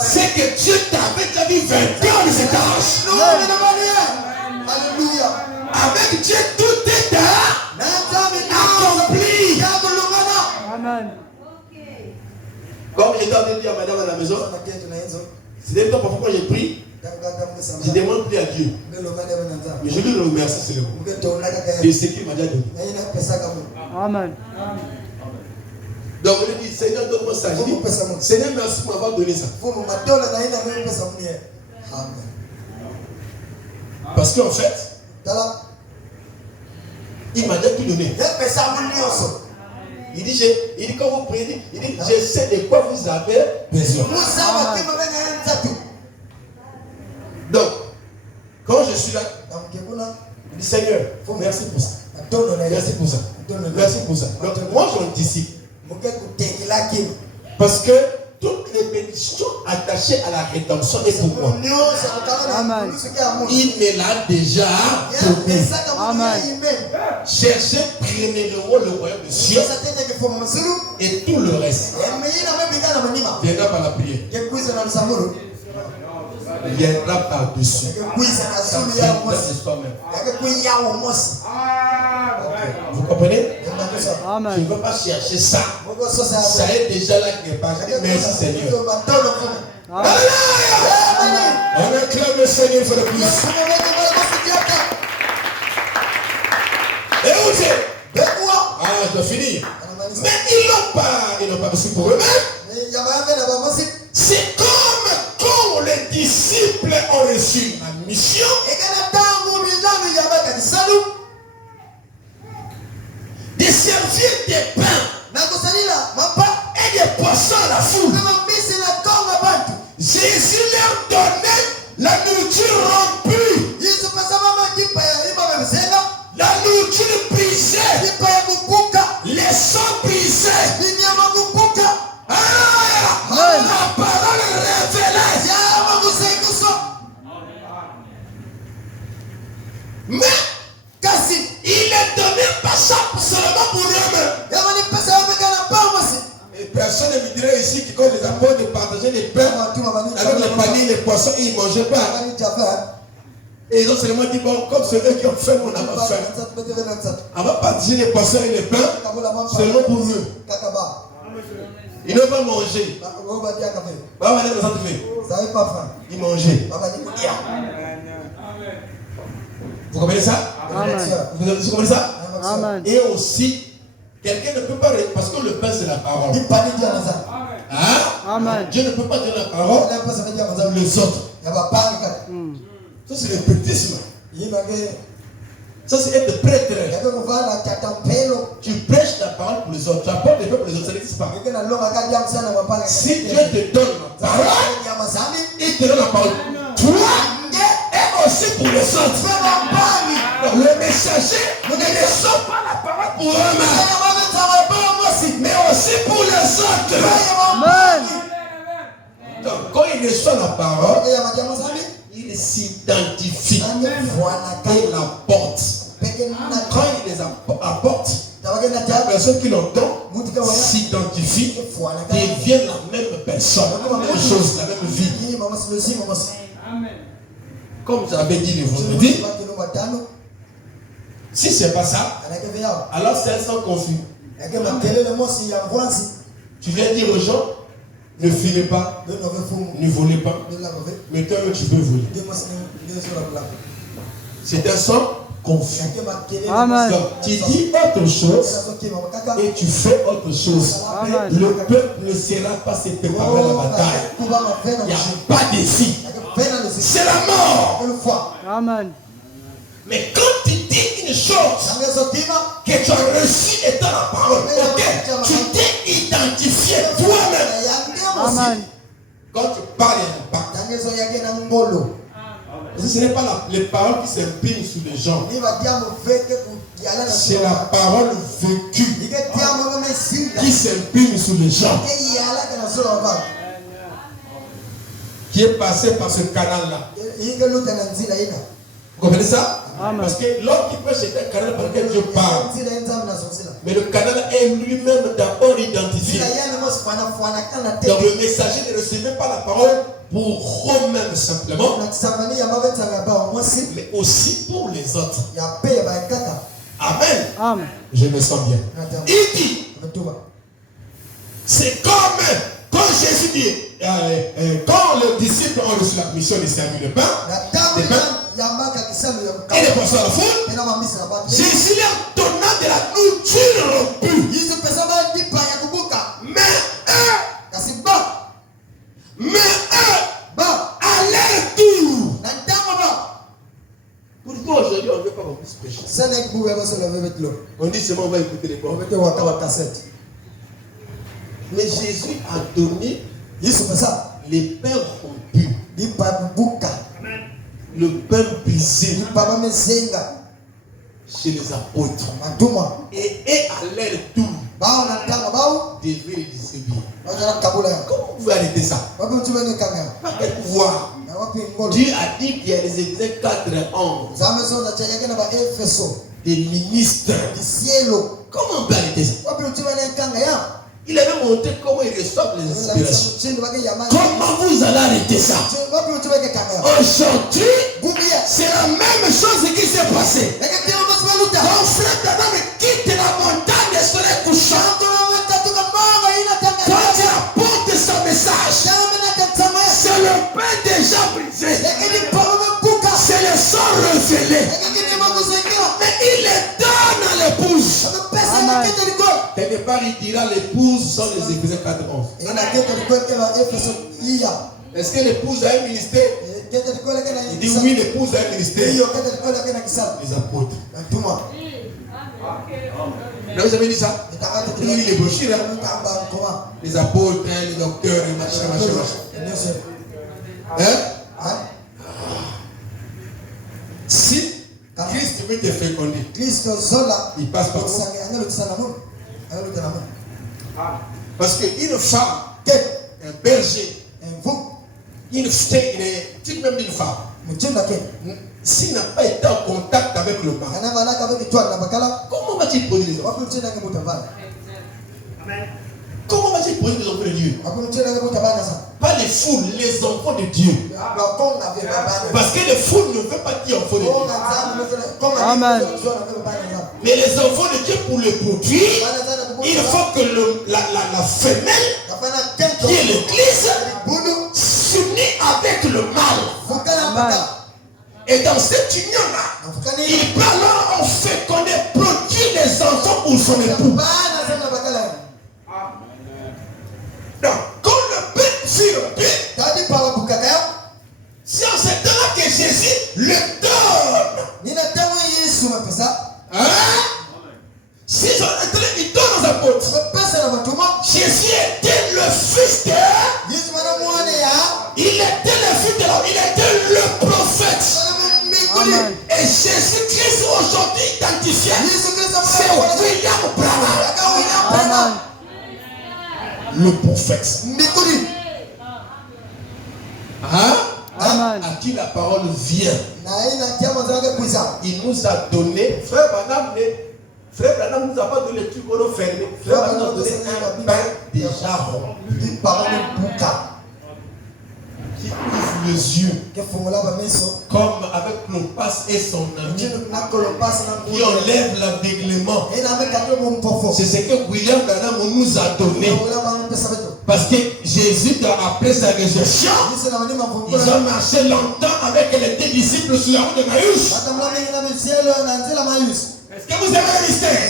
c'est que Dieu t'avait déjà vu 20 ans de cet âge. Alléluia. Avec Dieu, tout est accompli. Amen. Comme j'étais en train de dire à madame à la maison, c'est le temps parfois quand j'ai pris, je demande plus à Dieu. Mais je lui remercie seulement de ce qu'il m'a déjà donné. Amen. Donc il dit, Seigneur, donne-moi ça. Il dit, Seigneur, merci pour m'avoir donné ça. Parce qu'en fait, il m'a déjà tout donné. Il dit, quand vous priez, il dit, je sais de quoi vous avez besoin. Donc, quand je suis là, il dit, Seigneur, merci pour ça. Merci pour ça. Merci pour ça. Donc, moi, j'anticipe. Parce que toutes les bénédictions attachées à la rédemption est pour moi. Amen. Il me l'a déjà donné. Amen. Cherchez premièrement le royaume de Dieu et tout le reste viendra par la prière. Viendra par-dessus. Ça viendra de soi-même. Vous comprenez? Amen. Je ne veux pas chercher ça. Ça est déjà là quelque part. Je dis merci Seigneur. Alléluia. On acclame le Seigneur une fois de plus. Et où c'est? Ah, je dois finir. Mais ils n'ont pas reçu pour eux-mêmes. C'est comme quand les disciples ont reçu la mission. De servir des pains et des poissons à la foule. Jésus leur donnait la nourriture rompue, la nourriture brisée, les sangs brisés. La parole révélée. Mais il est donné pas ça seulement pour eux-mêmes. Et personne ne me dirait ici que quand les apôtres partageaient les pains avec les paniers, les poissons, ils ne mangeaient pas. Et ils ont seulement dit, bon, comme c'est eux qui ont fait, on a faim. On va partager les poissons et les pains seulement pour eux. Ils n'ont pas mangé. Ils mangeaient. Vous comprenez ça? Amen. Vous comprenez ça? Amen. Et aussi, quelqu'un ne peut pas, parce que le pain c'est la parole. Hein? Amen. Dieu ne peut pas donner la parole les autres. Ça c'est le baptisme. Ça c'est être prêtre. Tu prêches la parole pour les autres. Tu apportes les peuples pour les autres. Ça n'existe pas. Si Dieu te donne la parole, il te donne la parole. Toi, et aussi pour les autres. Donc, le messager ne reçoit pas la parole pour eux-mêmes, mais aussi pour les autres. Amen. Donc, quand il reçoit la parole, il s'identifie et l'apporte. Quand il les apporte, la personne qui l'entend s'identifie, devient la même personne, la même chose, la même vie. Comme j'avais dit le vendredi, si c'est pas ça, alors c'est un sang confus. Tu viens dire aux gens, ne filez pas, ne volez pas, mais toi tu peux voler. C'est un sang confus. Amen. Donc tu dis autre chose et tu fais autre chose. Amen. Le peuple ne sera pas se préparer à la bataille. Il n'y a pas d'issue. C'est la mort. Amen. Mais quand tu dis une chose que tu as reçue étant la parole, ok, tu t'es identifié toi-même. Amen. Quand tu parles, il y a un impact. Ce n'est pas les paroles qui s'impriment sur les gens. C'est la parole vécue qui s'imprime sur les gens. Qui est passé par ce canal-là. Vous comprenez ça? Amen. Parce que l'homme qui peut c'est un canal par lequel Dieu parle. Mais le canal est lui-même d'abord identifié. Donc le messager ne recevait pas la parole pour eux-mêmes simplement, mais aussi pour les autres. Amen. Amen. Je me sens bien. Il dit, c'est comme quand Jésus dit, quand les disciples ont reçu la mission de servir le pain, et les poissons à la foule, Jésus leur donna de la nourriture rompue. aujourd'hui, on ne veut pas qu'on puisse pécher. On dit seulement on va écouter les paroles. Mais Jésus a donné les pains rompus, le pain brisé chez les apôtres. Et à leur tour, devait les distribuer. Comment vous pouvez arrêter ça? Par quel pouvoir? Dieu a dit qu'il y a des Éphésiens 4:11. Des ministres. Comment on peut arrêter ça? Il avait montré comment ils reçoivent les inspirations. Comment vous allez arrêter ça? Aujourd'hui, c'est la même chose qui s'est passée. Mon frère Branham quitte la montagne et serait couchant. Quand il apporte son message, c'est le pain déjà brisé. C'est le sang révélé. Mais il le donne à l'épouse. Quelque part, il dira l'épouse sont les Éphésiens 4:11. Est-ce que l'épouse a un ministère? Il dit oui, l'épouse a un ministère. Les apôtres. Là, vous avez dit ça? Vous avez les brochures, hein? Les apôtres, les docteurs, machin. Hein? Si Christ veut te féconder, il passe par vous. Parce qu'une femme, un berger, une type même d'une femme, s'il n'a pas été en contact avec le mari, comment va-t-il produire les enfants? Comment va-t-il produire les enfants de Dieu? Pas les foules, les enfants de Dieu. Parce que les foules ne veulent pas dire enfants de Dieu. Amen. Mais les enfants de Dieu, pour les produire, il faut que la femelle, qui est l'église, s'unit avec le mâle. Et dans cette union-là, il peut alors en féconder, produire des enfants pour son époux. Donc, quand le pain fut rompu, c'est en ce temps-là que Jésus le donne. Hein? Si il donne aux apôtres, Jésus était le fils de. Il était le fils de l'homme. Il était le prophète. Amen. Et Jésus-Christ aujourd'hui identifié, c'est William Branham. Le prophète. Hein? Amen. À qui la parole vient. Il nous a donné. Frère Branham nous a pas donné les trucs qu'on a fermés. Frère Branham nous a donné un pain déjà rompu. Qui ouvre les yeux. Comme avec Clopas et son ami. Qui enlève l'aveuglement. C'est ce que William Branham nous a donné. Parce que Jésus, après sa résurrection, ils ont marché longtemps avec les deux disciples sur la route de Maïus. Est-ce que vous avez le mystère?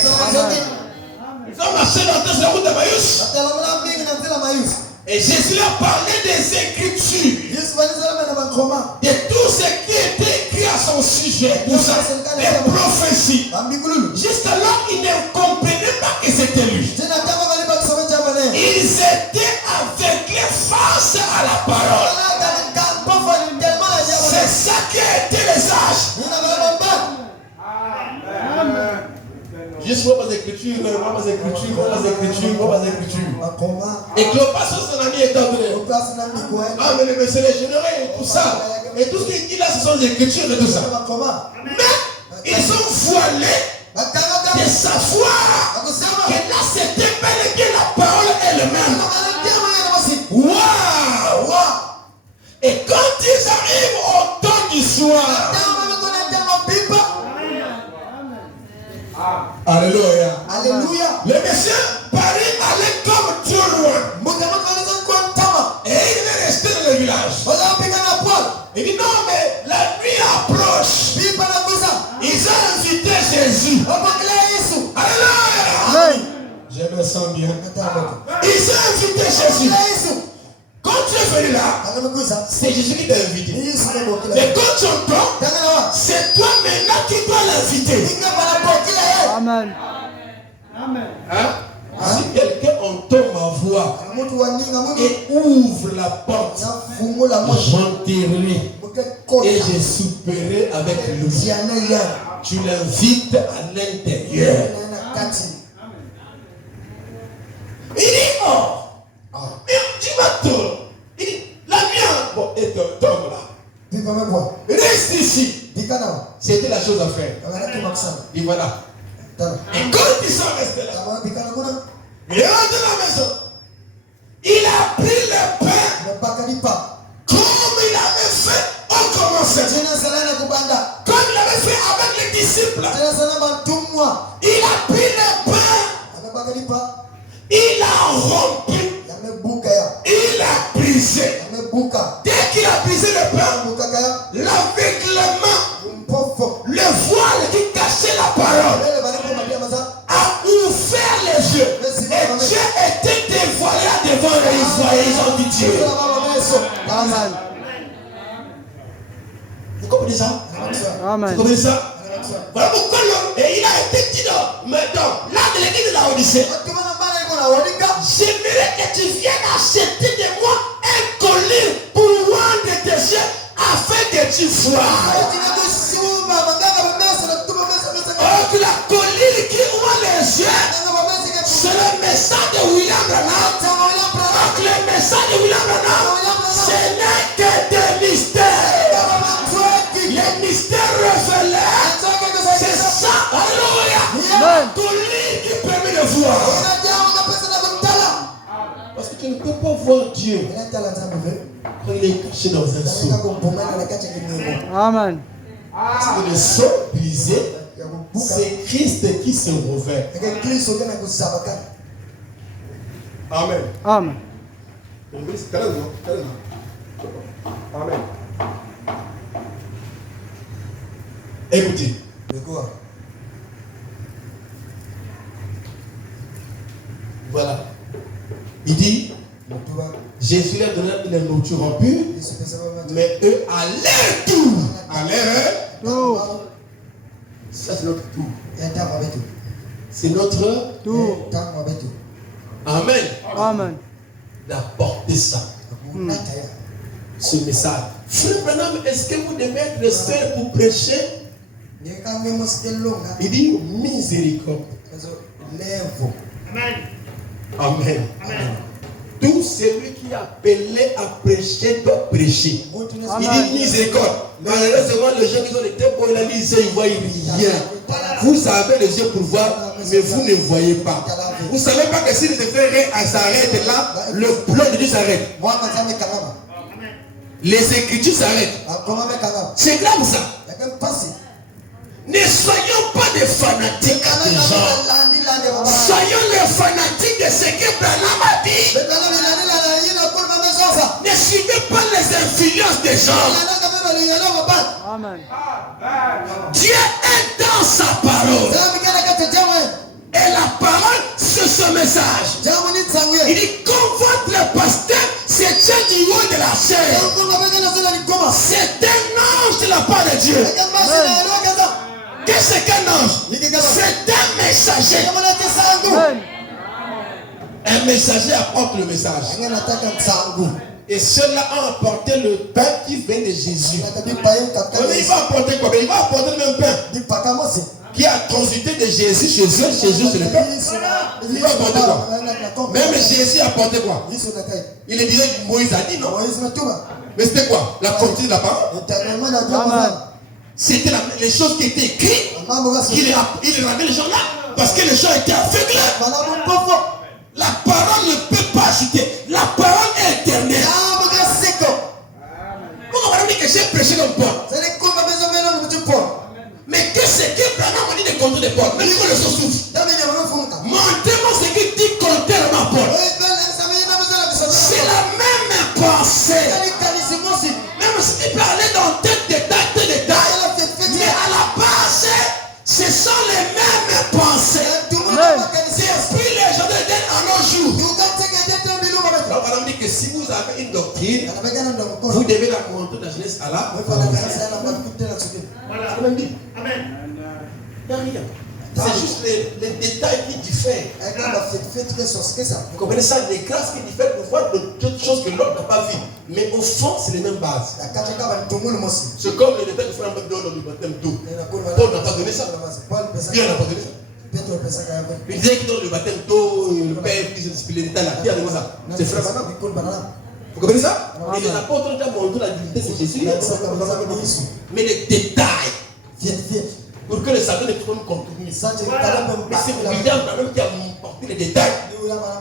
Ils ont marché longtemps sur la route de Maïus. Et Jésus a parlé des Écritures. De tout ce qui était écrit à son sujet. Tout ça, des prophéties. Jusqu'à là, ils ne comprenaient pas que c'était lui. Ils étaient aveuglés face à la parole. C'est ça qui a été les âges. Juste voir les écritures, Et Clopas, son ami, est entré. Ah, mais le monsieur est généreux et tout ça. Et tout ce qu'il dit là, ce sont les écritures et tout ça. Mais ils ont voilé de savoir que là, c'était bel et bien la parole elle-même. Waouh! Et quand ils arrivent au temps du soir, alléluia. Le monsieur Paris allait comme Dieu loin. Et il est resté dans le village. Il dit non, mais la nuit approche. Ils ont invité Jésus. Alléluia. Je me sens bien. Ils ont invité Jésus. Quand tu es venu là, c'est Jésus qui t'a invité. Mais quand tu entends, c'est toi maintenant qui dois Amen. Hein? Si quelqu'un entend ma voix et ouvre la porte, j'entrerai et je souperai avec lui. Tu l'invites à l'intérieur. Il dit, oh, tu vas tourner. Il dit, la mienne, bon, et tombe là. Reste ici. C'était la chose à faire. Et voilà. Et quand ils sont restés là, il est rentré dans la maison. Il a pris le pain. Comme il avait fait au commencement. Comme il avait fait avec les disciples. Il a pris le pain. Il a rompu. Il a brisé. Dès qu'il a brisé le pain, l'aveuglement, le voile qui cachait la parole, a ouvert les yeux. Et Dieu était dévoilé devant eux. Ils voyaient, ils ont dit Dieu. Amen. Vous comprenez ça? Amen. Vous comprenez ça? Voilà pourquoi et il a été dit mais donc, là de l'église de la Odyssée, j'aimerais que tu viennes acheter de moi un collier pour loin de tes yeux afin que tu vois. Oh, que la colline qui ouvre les yeux, c'est le message de William Branham. Oh, que le message de William Branham, ce n'est que des mystères. Les mystères révélés, c'est ça. Alléluia. La colline qui permet de voir. Parce que tu ne peux pas voir Dieu quand il est caché dans un seau. Amen. Parce que le seau brisé, c'est Christ qui se revêt. Amen. Amen. Amen. Écoutez. Voilà. Il dit, Jésus leur donna la nourriture rompue, mais eux à leur tour. À leur Tour. Ça c'est notre tour. C'est notre Tour. Amen. Amen. D'apporter ça. Ce message. Frère Branham, est-ce que vous devez être seul pour prêcher? Il dit miséricorde. Amen. Tout celui qui est appelé à prêcher doit prêcher. Il dit miséricorde. Malheureusement, les gens qui ont été pour la lise, ils ne voient rien. Vous avez les yeux pour voir, mais vous ne voyez pas. Vous ne savez pas que si les effets s'arrêtent là, le plan de Dieu s'arrête. Les écritures s'arrêtent. C'est grave ça. Ne soyons pas des fanatiques des gens. Soyons les fanatiques de ce que Branham a dit. Ne suivez pas les influences des gens. Amen. Dieu est dans sa parole. Et la parole, c'est ce message. Il dit, comme votre pasteur, c'est un niveau de la chair. C'est un ange de la part de Dieu. Qu'est-ce qu'un ange? C'est un messager. Amen. Un messager apporte le message. Et ceux-là ont apporté le pain qui vient de Jésus. Il va apporter quoi? Il va apporter le même pain qui a transité de Jésus chez eux. Jésus, c'est le pain. Il va apporter quoi? Même Jésus a apporté quoi? Il est disait que Moïse a dit non. Mais c'était quoi? La transité de la parole. C'était les choses qui étaient écrites. Il rendait les gens là. Parce que les gens étaient aveuglés. La parole ne peut pas ajouter. La parole est éternelle. Pourquoi on dit que j'ai prêché comme porte? Mais que c'est que Branham m'a dit de compter les portes? Même quand le son souffle. Montrez-moi ce qui dit compter ma porte. C'est la même pensée. Même si tu peux aller dans tel détail, mais à la base, ce sont les mêmes pensées. Depuis les gens de Dieu en nos jours. Alors, on dit que si vous avez une doctrine, vous devez la montrer dans la jeunesse à la. Voilà. Amen. Il n'y a rien. C'est juste les détails qui diffèrent. Vous comprenez ça? Les grâces qui diffèrent, nous voyons d'autres choses que l'autre n'a pas vues. Mais au fond, c'est les mêmes bases. C'est comme les détails que frère m'a donné le baptême d'eau. Paul n'a pas donné ça. Pierre n'a pas donné ça. Il disait qu'il donne le baptême d'eau, le Père, les détails là. Qui a donné ça? C'est frère Branham. Vous comprenez ça? Et les apôtres ont déjà montré la divinité, c'est Jésus. Mais les détails, pour que le salut ne soit pas continue. Mais c'est William Branham qui a porté les détails.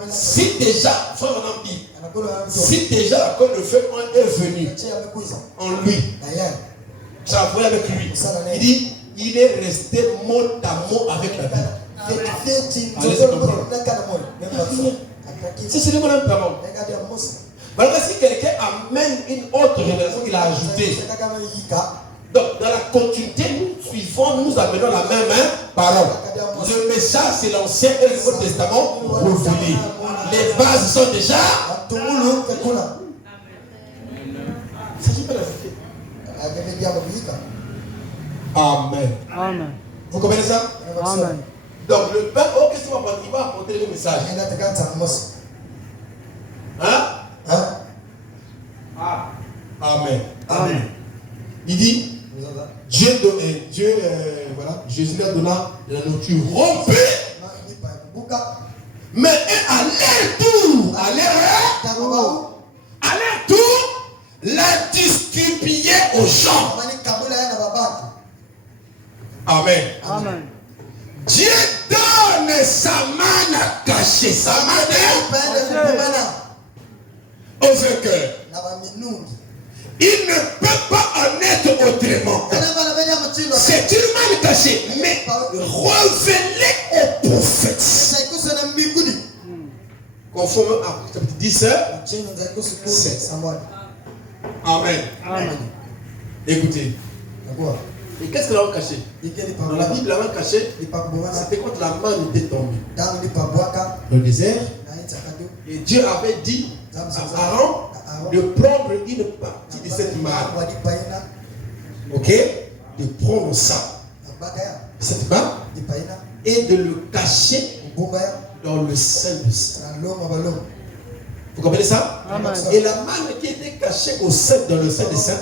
Si déjà, frère Branham dit, si déjà la colonne de feu est venue en lui, travailler avec lui, il dit, il est resté mot à mot avec la Bible. Allez-y comprendre. C'est le même parole. Voilà, si quelqu'un amène une autre révélation qu'il a ajoutée. Donc, dans la continuité, nous suivons, nous amenons la même parole. Le message, c'est l'Ancien et le Nouveau Testament révélé. Les bases sont déjà. Il ne s'agit pas d'ajouter. Amen. Amen. Vous comprenez ça? Amen. Donc, le Père, qu'est-ce qu'il va apporter? Il va apporter le message. Hein? Amen. Amen. Il dit, voilà, Jésus leur donna de la nourriture rompue, mais à leur tour, la distribuer aux gens. Amen. Amen. Dieu donne sa manne cachée, sa manne au vainqueur. Il ne peut pas en être autrement. C'est une manne cachée, mais révélée aux prophètes. Conforme à chapitre 10, Amen. Amen. Écoutez. Et qu'est-ce que la manne cachée? Dans la Bible, la manne cachée, c'était quand la manne était tombée dans le désert. Et Dieu avait dit à Aaron de prendre une partie de cette manne. Ok? De prendre ça, cette manne, et de le cacher dans le sein de ça. Vous comprenez ça? Amen. Et la manne qui était cachée dans le sein de ça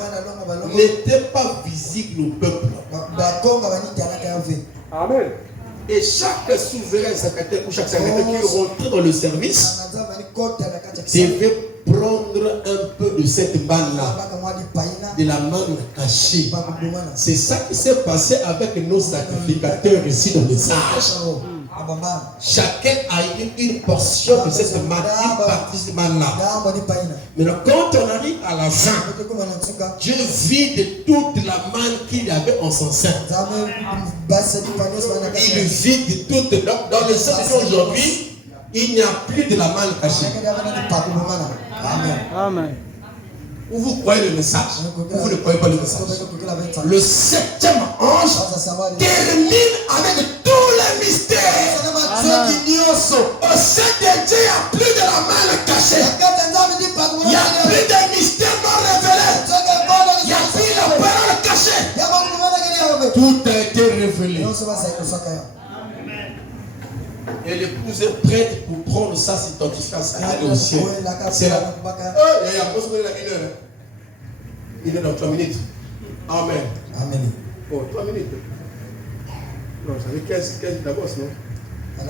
n'était pas visible au peuple. Amen. Et chaque souverain sacrificateur ou chaque sacrificateur qui rentrait dans le service devait prendre un peu de cette manne-là, de la manne cachée. C'est ça qui s'est passé avec nos sacrificateurs ici dans les âges. Chacun a eu une portion de cette manne, une partie de cette manne-là. Maintenant, quand on arrive à la fin, Dieu vide toute la manne qu'il y avait en son sein. Il vide toute. Dans le sein d'aujourd'hui, il n'y a plus de la manne cachée. Amen. Ou vous croyez le message, ou vous ne croyez pas le message. Le septième ange termine avec tous les mystères. Au sein de Dieu, il n'y a plus de la manne cachée. Il n'y a plus de mystères non révélés. Il n'y a plus de parole cachée. Tout a été révélé. Et l'épouse est prête pour prendre ça, s'identifier à ça, aller au ciel. C'est là. Il est dans 3 minutes. Amen. Amen. Oh, 3 minutes. Non, j'avais 15 d'avance, non? Ouais,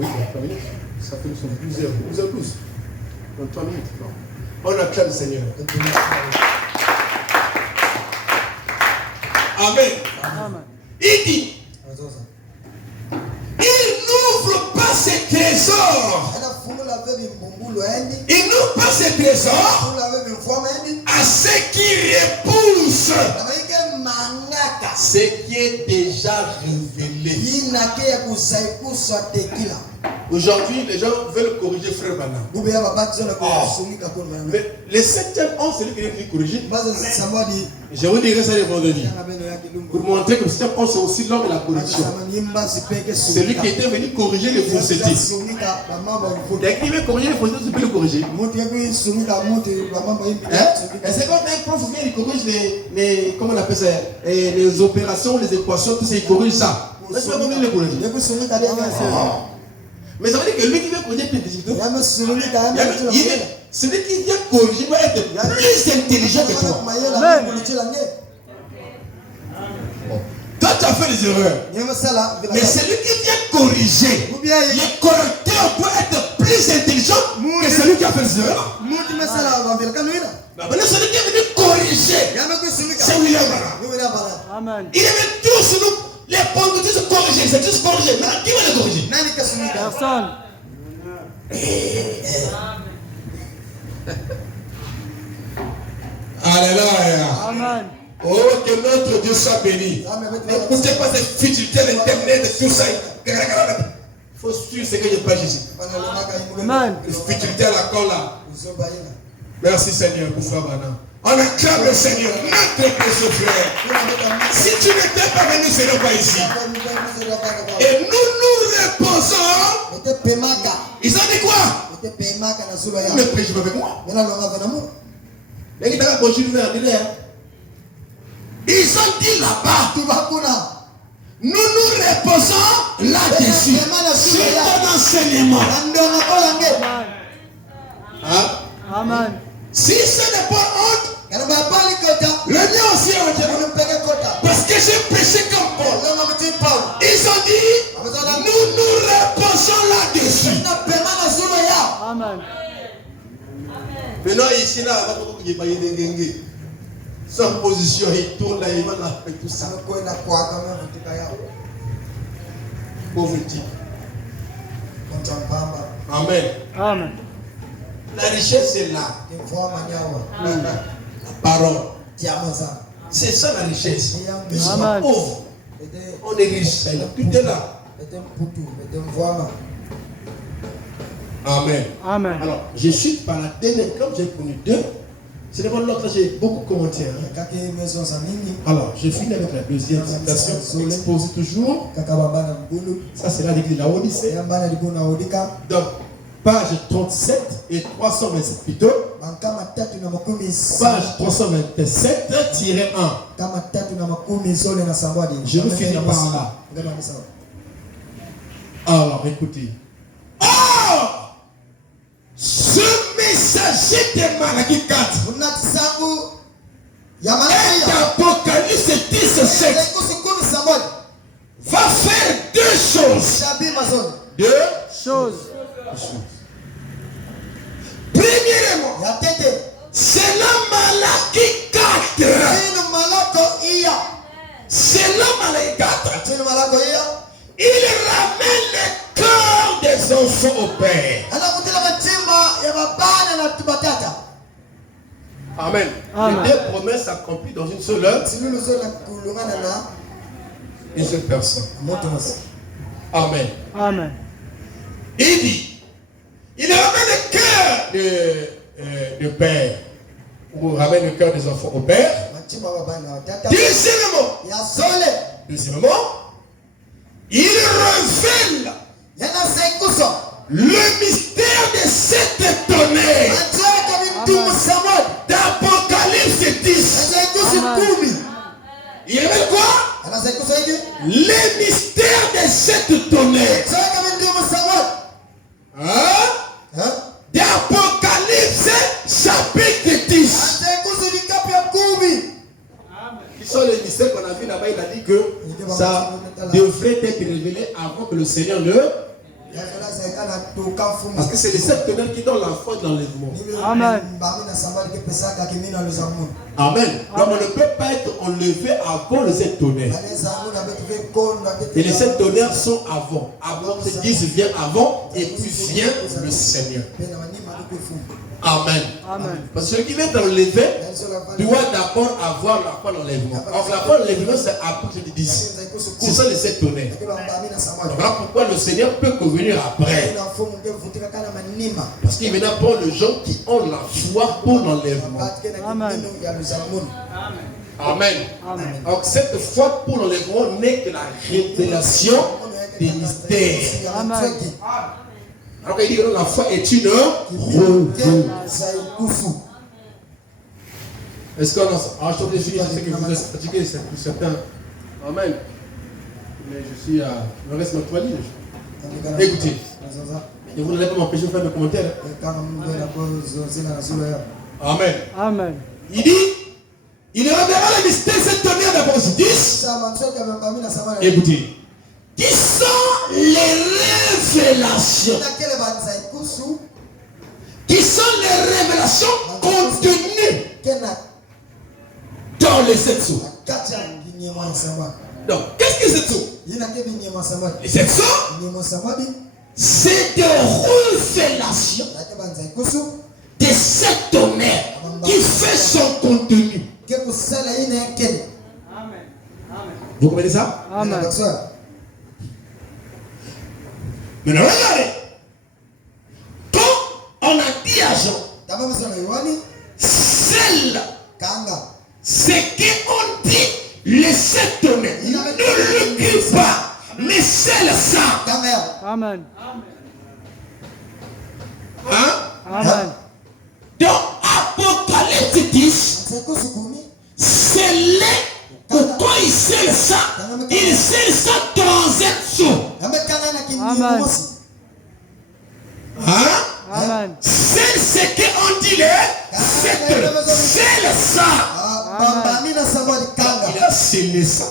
oui, 3 minutes. Ça fait 12 heures. 12h12. Dans 3 minutes. Non. On acclame le Seigneur. Amen. Amen. Il dit, il n'ouvre pas ses trésors. Il n'ouvre pas ses trésors à ceux qui repoussent ce qui est déjà révélé. Aujourd'hui, les gens veulent corriger Frère Branham. Mais le 7e ange, c'est lui qui est venu corriger. Je vous dirai ça le vendredi. Pour montrer que le 7e ange, c'est aussi l'homme de la correction. C'est lui qui était venu corriger les faussetés. Dès qu'il veut corriger les faussetés, tu peux le corriger. Et c'est quand un prof vient, il corrige les comment on appelle ça, les opérations, les équations, tout ça, il corrige ça. Laisse pas combien de corriger. Mais ça veut dire que lui qui veut corriger plus difficile. Celui qui vient corriger va être plus intelligent que toi. Toi, tu as fait des erreurs. Mais celui qui vient corriger, le correcteur doit être plus intelligent que celui qui a fait des erreurs. Maintenant, celui qui est venu corriger, c'est William Branham. Amen. Il est venu tous sur nous. Les pauvres disent corriger, c'est juste corriger. Maintenant, qui va les corriger? Personne. Alléluia. Amen. Oh, que notre Dieu soit béni. N'écoutez pas cette futilité, l'internet, tout ça. Il faut suivre ce que je prêche ici. Amen. Futilité à la colle là. Merci Seigneur pour Frère Branham. On acclame le Seigneur, notre précieux frère. Si tu n'étais pas venu, ce n'est pas ici. Et nous nous reposons. Ils ont dit quoi? Vous ne prêchez pas avec moi. Ils ont dit là-bas. Nous nous reposons là-dessus. Sur ton enseignement. Hein? Amen. Si ce n'est pas honte, le mien aussi est honte. Parce que j'ai prêché comme Paul. Ils ont dit, nous nous reposons là-dessus. Amen. Maintenant, ici, là, sans position, il tourne là, il va là, et tout ça. Pauvre type. Amen. Amen. La richesse est là. La parole. C'est ça la richesse. Ils sont Amen. pauvres. On est riche. Tout est là. Amen. Amen. Alors, je suis par la dernière, comme j'ai connu deux, c'est d'abord l'autre, j'ai beaucoup commenté. Alors, je finis avec la deuxième citation, exposée toujours. Ça, c'est là l'église de la Odyssée. Donc, page 37 et 327 plutôt. Page 327-1. Je vais finir par là. Alors, écoutez. Oh! Ce messager de Malachie 4 et d'Apocalypse 17 va faire deux choses. Deux Chose. Premièrement, selon Malachie 4, selon Malachie 4, il ramène le cœur des enfants au Père. Amen. Amen. Les deux promesses accomplies dans une seule œuvre, une seule personne. Amen. Amen. Il dit, il ramène le cœur de Père, ou ramène le cœur des enfants au Père. Deuxièmement, il révèle le mystère de cet tonnerre d'Apocalypse 10. Il révèle quoi? Le mystère de cette tonnerre. Hein? D'Apocalypse chapitre 10. Qui sont les mystères qu'on a vu là-bas? Il a dit que ça devrait être révélé avant que le Seigneur ne... Parce que c'est les sept tonnerres qui donnent la foi de l'enlèvement. Amen. Amen. Donc on ne peut pas être enlevé avant les sept tonnerres. Et les sept tonnerres sont avant. Apocalypse 10 vient avant et puis vient le Seigneur. Amen. Amen. Parce que celui qui veut être enlevé doit d'abord avoir la foi de l'enlèvement. Alors la foi de l'enlèvement c'est Apocalypse 10. C'est ça les sept tonnerres. Donc voilà pourquoi le Seigneur peut revenir après. Parce qu'il viendra pour les gens qui ont la foi pour l'enlèvement. Amen. Amen. Amen. Donc cette foi pour l'enlèvement n'est que la révélation des mystères. Amen. Alors il dit que la foi est une révélation. Est-ce qu'on a... Ah, je t'en définis, c'est ce que je vous ai expliqué, c'est certains. Amen. Mais je suis à. Il me reste ma 3 lignes. Écoutez. Et vous n'allez pas m'empêcher de faire mes commentaires. Amen. Amen. Il dit, il révélera le mystère de cette tonnerre d'Apocalypse 10. Écoutez. Qui sont les révélations? Qui sont les révélations contenues dans les 7 sceaux? Donc, qu'est-ce que c'est tout? Les 7 sceaux, c'est des révélations de cette tonnerre qui fait son contenu. Vous comprenez ça? Amen. Maintenant, regardez. Quand on a dit à Jean, celle, ce qu'on dit, les 7 tonnerres, ne le crie pas, mais celle ça. Amen. Hein? Amen. Dans Apocalypse 10, c'est là où quand il scelle ça, il scelle ça dans un sceau. Amen. Hein? Amen. C'est ce qu'on dit là, c'est ça. Il a scellé ça.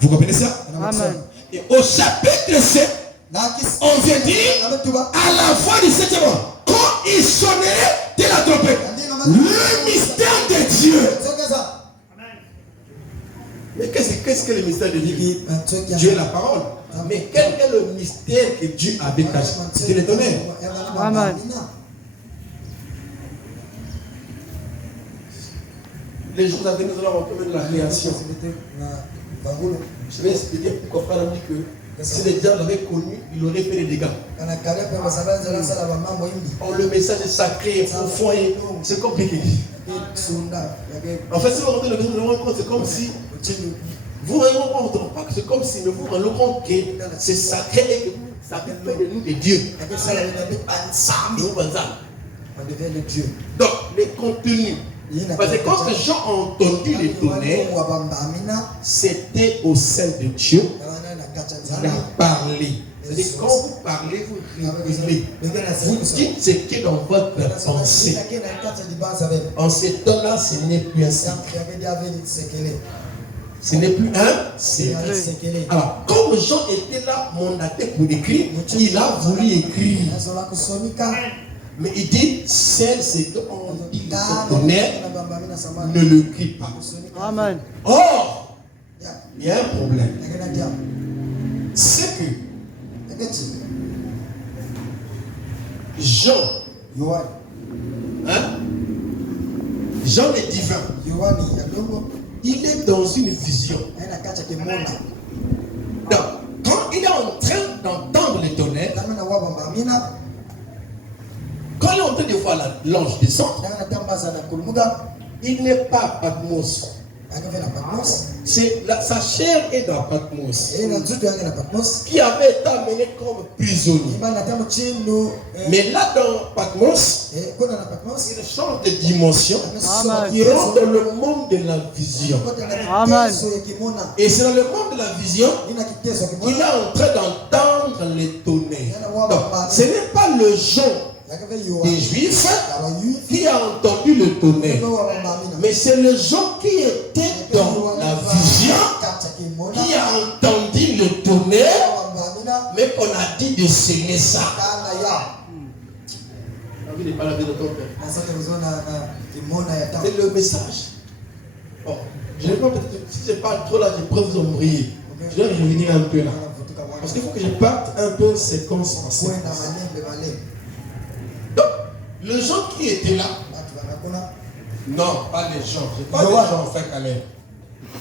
Vous comprenez ça? Amen. Et au chapitre 7, on vient dire à la fin du 7e mois, quand il sonnerait de la trompette, le mystère de Dieu. Mais qu'est-ce que le mystère de Dieu? Dieu est la parole. Mais quel est le mystère que Dieu avait caché? C'est le tonnerre. Amen. Les jours à venir, nous allons retrouver de la création. Je vais expliquer pourquoi Frère dit que si les diables l'avaient connu, il aurait fait des dégâts. Oh, le message est sacré, profond, c'est compliqué. En fait, si vous rentrez le compte, c'est comme si vous rendez compte pas que c'est comme si vous rendez compte que c'est sacré et que ça fait de nous des dieux. On devient le Dieu. Donc, les contenus. Parce que quand les gens ont entendu les tonnerres, c'était au sein de Dieu. Il a parlé. C'est-à-dire, quand vous parlez, vous révélez. Vous dites ce qui est dans votre pensée. En ce temps-là, ce n'est plus un secret. Ce n'est plus un secret. Alors, comme Jean était là, mandaté pour écrire, il a voulu écrire. Mais il dit, c'est ce qu'on dit, le tonnerre, ne le crie pas. Amen. Or, il y a un problème. C'est que Jean, Jean est divin. Il est dans une vision. Donc, quand il est en train d'entendre le tonnerre, quand il est en train de voir l'ange descendre, il n'est pas à Patmos. Sa chair est dans Patmos, qui avait été amené comme prisonnier. Mais là, dans Patmos, il change de dimension. Il rentre dans le monde de la vision. Amen. Et c'est dans le monde de la vision qu'il est en train d'entendre les tonnerres. Donc, ce n'est pas le genre des Juifs qui a entendu le tonnerre, mais c'est le gens qui était dans la vision qui a entendu le tonnerre, mais qu'on a dit de sceller ça. C'est le message. Bon, je ne sais pas, si je parle trop là, je pourrais vous embrayer. Je dois revenir un peu là. Parce qu'il faut que je parte un peu séquence par séquence. Donc, les gens qui étaient là, non, pas les gens. Je ne parle pas des gens, frère Calais.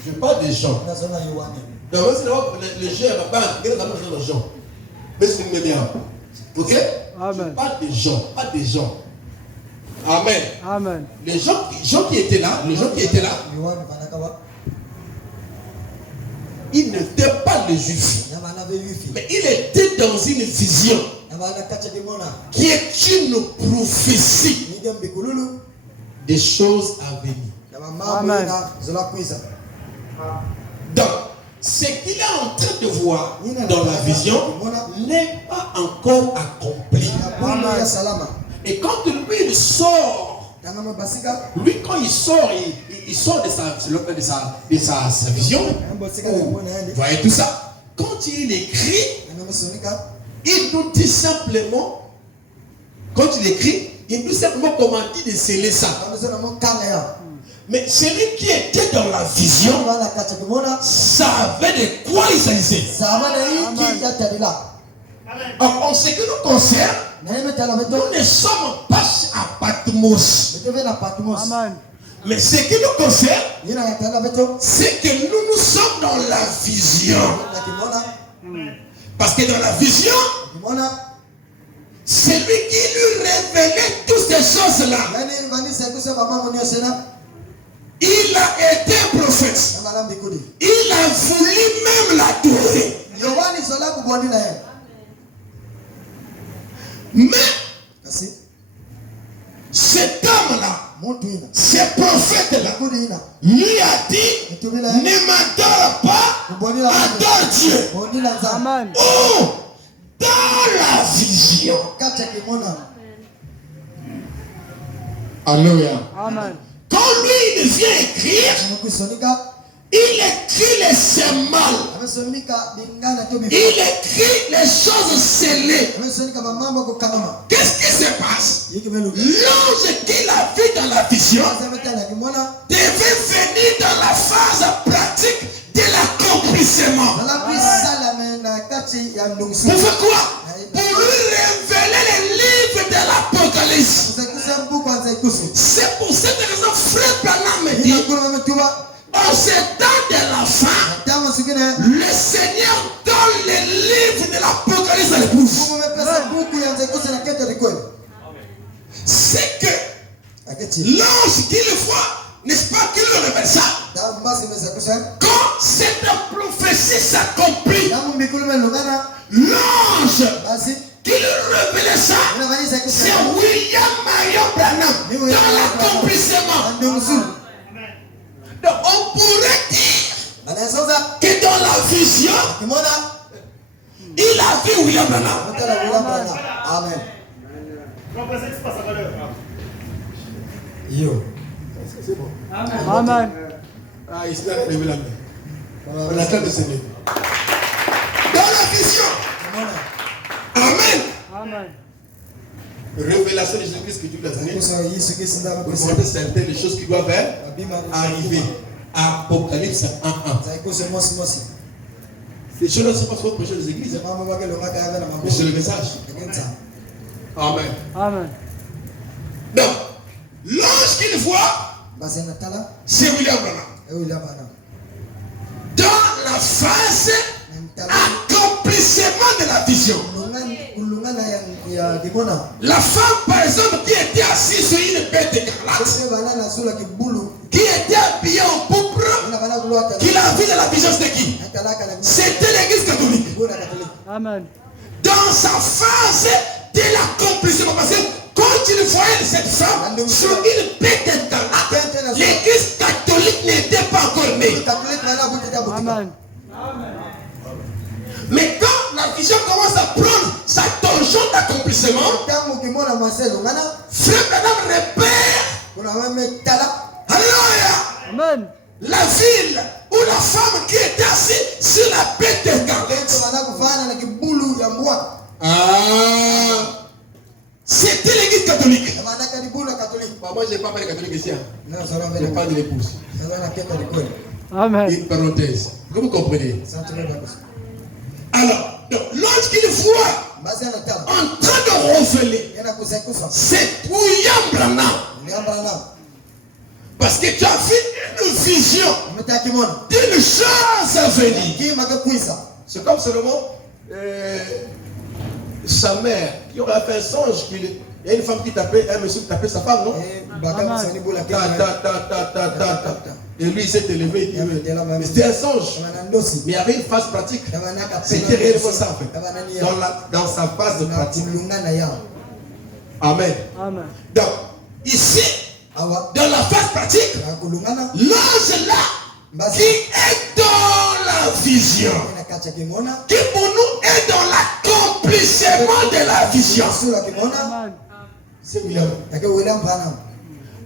Je parle des gens. Donc, les gens, mais c'est bien. Ok? Amen. Pas des gens, pas des gens. Amen. Amen. Les gens qui étaient là, ils n'étaient pas les juifs. Mais il était dans une vision qui est une prophétie des choses à venir. Amen. Donc, ce qu'il est en train de voir dans la vision n'est pas encore accompli. Et quand lui il sort, lui quand il sort de sa vision, vous voyez tout ça. Quand il écrit, il nous dit simplement, quand il écrit, il nous dit simplement comment il de sceller ça. Mais celui qui était dans la vision savait de quoi il s'agissait. En ce qui nous concerne, nous ne sommes pas à Patmos. Mais ce qui nous concerne, c'est que nous sommes dans la vision. Parce que dans la vision, c'est lui qui lui révélait toutes ces choses-là. Il a été prophète. Il a voulu même l'adorer. Mais cet homme-là, ce prophète-là, lui a dit, ne m'adore pas, adore Dieu. Amen. Oh, dans la vision. Alléluia. Amen. Quand lui il vient écrire, il écrit les symboles. Il écrit les choses scellées. Qu'est-ce qui se passe? L'ange qu'il a vu dans la vision devait venir dans la phase pratique de l'accomplissement. Pour faire quoi? Pour lui révéler les livres de l'Apocalypse. C'est pour cette raison, frère Branham me dit, en ce temps de la fin, le Seigneur donne les livres de l'Apocalypse à l'épouse. C'est que l'ange qui le voit, n'est-ce pas qu'il le révèle ça? Quand cette prophétie s'accomplit, l'ange qui lui révélait ça, c'est William Marion Branham dans l'accomplissement. Donc on pourrait dire que dans la vision, il a vu William Branham. Amen. C'est bon. Amen. Ah, il s'est levé la main. On attend le Seigneur. Dans la vision. Amen. Amen. Révélation de Jésus-Christ que Dieu l'a donné pour montrer certaines choses qui doivent arriver. Apocalypse 1:1. Ces choses-là ne sont pas pour prêcher les églises. Mais c'est le message. Amen. Amen. Donc, l'ange qu'il voit, c'est William Branham. Dans la phase accomplissement de la vision. La femme, par exemple, qui était assise sur une bête écarlate, qui était habillée en pourpre, qui l'a vu dans la vision, c'était qui? C'était l'église catholique. Amen. Dans sa phase de l'accomplissement, parce que quand il voyait cette femme sur une bête écarlate, l'église catholique n'était pas encore née. Amen. Mais quand la vision commence à prendre sa tension d'accomplissement, frère Branham repère. Alléluia. Amen. La ville où la femme qui était assise sur la bête écarlate. C'était l'église catholique. Moi, je n'ai pas parlé catholique ici. Je parle de l'épouse. Amen. Une parenthèse. Vous comprenez? Alors, l'ange qu'il voit en train de révéler, c'est William Branham. Parce que tu as vu une vision d'une chose à venir. C'est comme seulement sa mère qui aurait fait un songe. Il y a une femme qui tapait, un monsieur qui tapait sa femme, non? Et lui il s'est élevé, il dit, mais c'était un songe. Mais il y avait une phase pratique. C'était réellement ça en fait. Dans sa phase de pratique. Amen. Amen. Donc, ici, dans la phase pratique, l'ange là qui est dans la vision, qui pour nous est dans l'accomplissement de la vision. C'est William.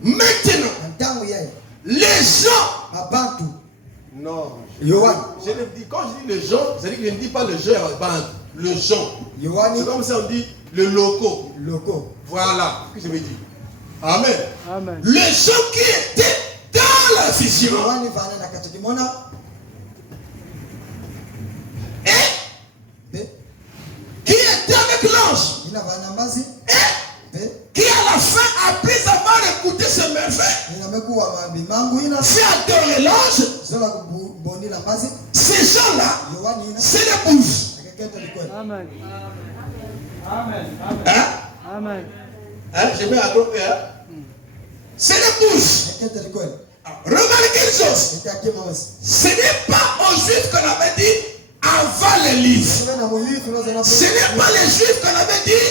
Maintenant, les gens. Non. Je ne dis, quand je dis les gens, c'est-à-dire que je ne dis pas le gens, le gens. C'est comme ça on dit le loco. Voilà ce que je veux dire. Amen. Amen. Les gens qui étaient dans la vision. Et qui était avec l'ange. Et qui à la fin, après avoir écouté ce merveille, fait adorer l'ange. Ces gens-là, c'est les bouches. Amen. Hein? Amen. Hein? Je vais accrocher. Hein? C'est les bouches. Remarquez une chose. Ce n'est pas aux Juifs qu'on avait dit avant les livres. Ce n'est pas les Juifs qu'on avait dit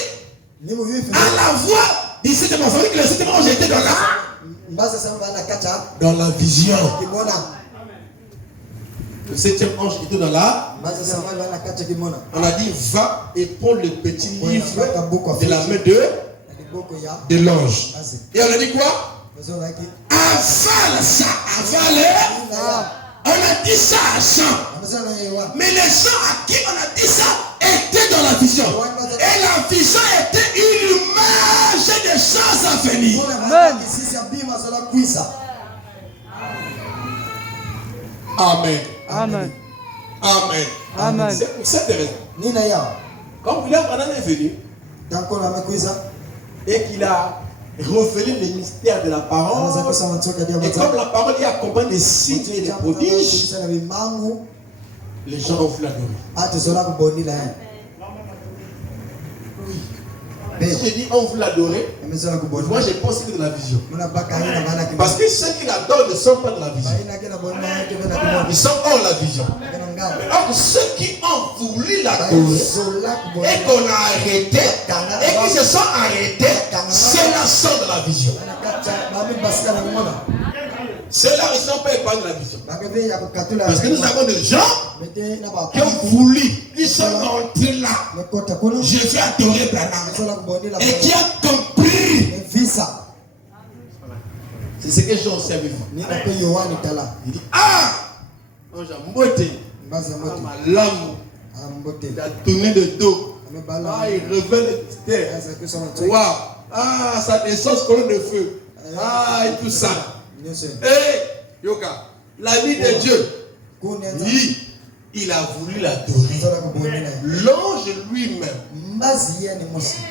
à la voix du septième ange. Que le septième ange était dans la vision. Le septième ange était dans la. On a dit va et prends le petit livre de la main de l'ange. Et on a dit quoi? Avale ça, avale. On a dit ça à Jean. Mais les gens à qui on a dit ça étaient dans la vision. Et la vision était une image des choses à venir. Amen. Amen. Amen. Amen. C'est pour cette raison. Quand William Branham est venu et qu'il a révélé les mystères de la parole, et comme la parole est accompagnée des signes et des prodiges, les gens ont voulu l'adorer. J'ai dit on veut l'adorer. Moi je pense que c'est de la vision. Parce que ceux qui l'adorent ne sont pas de la vision. Ils sont hors la vision. Alors ceux qui ont voulu l'adorer et qu'on a arrêté et qui se sont arrêtés, ceux-là sont de la vision. Ceux-là ils ne sont pas épargnés de la vision. Parce que nous avons des gens qui ont voulu, ils sont entrés là. Je vais adorer Branham. Et qui a compris. C'est ce que j'ai observé. Il dit ah, ange a beauté. Ma langue, il a tourné de dos. Ah, il révèle le mystère. Waouh, ah, sa naissance colonne de feu. Ah, et tout ça. Eh, Yoka, l'ami de Dieu, lui, il a voulu l'adorer. L'ange lui-même,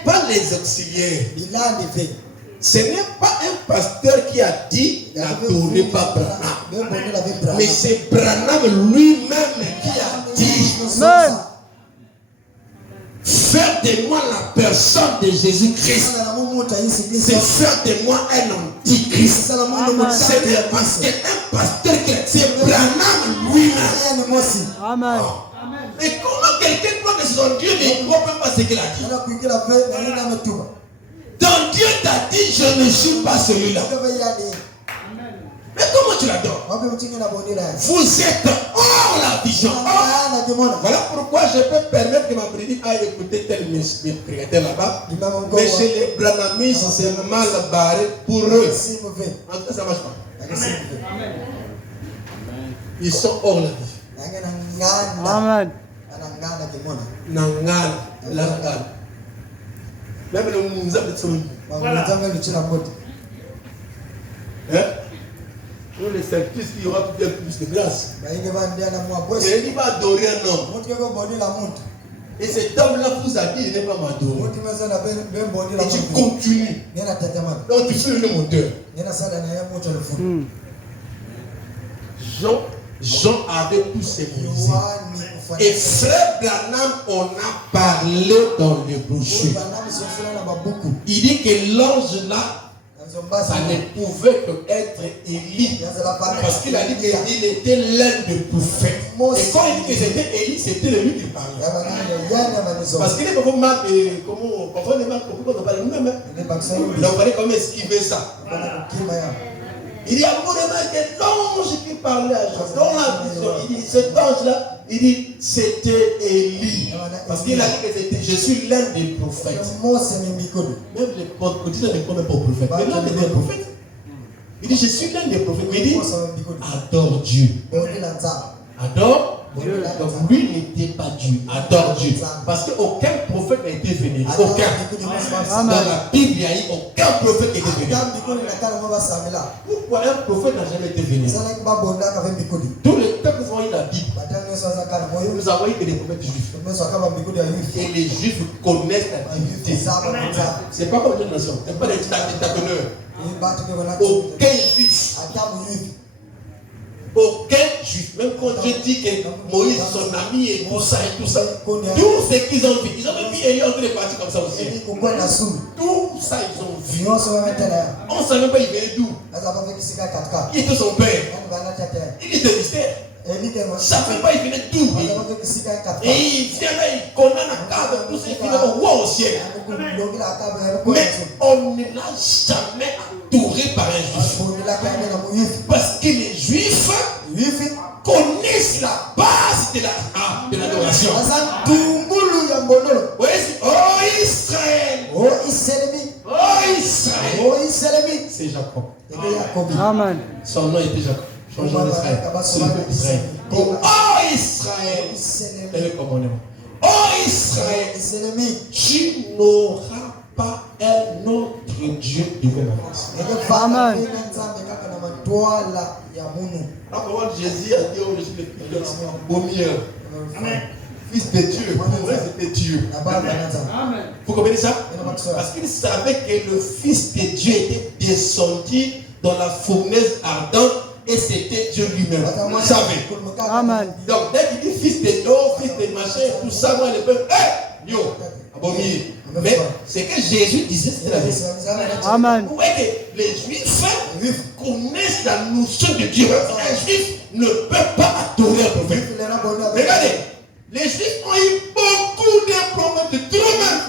pas les auxiliaires. Ce n'est pas un pasteur qui a dit n'adorez pas Branham. Mais c'est Branham lui-même qui a dit faire de moi la personne de Jésus-Christ. C'est faire de moi un antichrist. Ce n'est pas qu'un pasteur qui a dit, c'est Branham lui-même. Amen. Mais comment quelqu'un croit que c'est son Dieu mais il ne croit même pas ce qu'il a dit? Ton Dieu t'a dit je ne suis pas celui-là. Mais comment tu l'adores? Vous êtes hors la vision. Voilà pourquoi je peux permettre que ma prédication aille écouter tel prédicateur là-bas. Mais chez les Branhamistes, c'est mal barré pour eux. En tout cas, ça ne marche pas. Ils sont hors la vision. Amen. Nangan. Même le Mounza de son. Pour les services, il y aura bien plus de grâce. Et il va adorer un homme. Et cet homme-là vous a dit, il n'est pas m'adorer. Et tu continues. Donc tu suis le moteur. Jean avait tout symbolisé. Et frère Branham, on a parlé dans les brochures. Il dit que l'ange là, ça ne pouvait qu'être Élie. Parce qu'il a dit qu'il était l'un des prophètes. Et quand il dit que c'était Élie, c'était lui qui parlait. Parce qu'il est comme Marc, comment on parle nous-mêmes. Donc on fallait comment esquiver ça. Il dit, à vous remarquez l'ange qui parlait à Jean. Dans la vision, il dit, cet ange-là, il dit, c'était Élie. Parce qu'il a dit que c'était, je suis l'un des prophètes. Même les quotidiens ne connaissent pas aux prophètes. Mais l'un des prophètes. Il dit, je suis l'un des prophètes. Il dit, adore Dieu. Adore Dieu. Donc lui n'était pas Dieu. Adore Dieu. Parce qu'aucun prophète n'a été venu. Aucun. Dans la Bible, il n'y a eu aucun prophète qui était venu. Pourquoi un prophète n'a jamais été venu? Tous les temps que nous avons eu la Bible, nous avons eu que des prophètes juifs. Et les juifs connaissent la divinité. C'est pas comme une nation. Ce n'est pas des dictateurs. Aucun juif. Aucun juif, même quand je dis que Moïse, son ami et tout ça, tout ce qu'ils ont vu, ils ont même vu Élie en train de partir comme ça aussi. Tout ça, ils ont vu. On ne savait pas il venait d'où. Il était son père. Il était mystère. Ça ne savait pas il venait d'où. Et il vient là, il connaît la cave, tout ça, il finit au roi au ciel. Mais on ne l'a jamais adoré par un juif. Parce que les juifs connaissent la base de l'adoration. Oh Israël! Oh Israël! C'est Jacob. Amen. Son nom était Jacob. Son nom Israël. C'est le peuple Israël. Oh Israël! C'est le commandement. Oh Israël! Tu n'auras pas un autre Dieu devant ma face. Amen. Alors Jésus a dit au fils de Dieu, pour vrai c'était Dieu. Vous comprenez ça? Parce qu'il savait que le fils de Dieu était descendu dans la fournaise ardente et c'était Dieu lui-même. Vous savez? Amen. Donc dès qu'il dit fils de Dieu, fils de machin, tout ça, moi le peuple, yo, abomier. Mais ce que Jésus disait, c'était la vérité. Amen. Vous voyez que les Juifs connaissent la notion de Dieu. Un Juif ne peut pas adorer un prophète. Regardez, les Juifs ont eu beaucoup de prophètes, de tout le monde.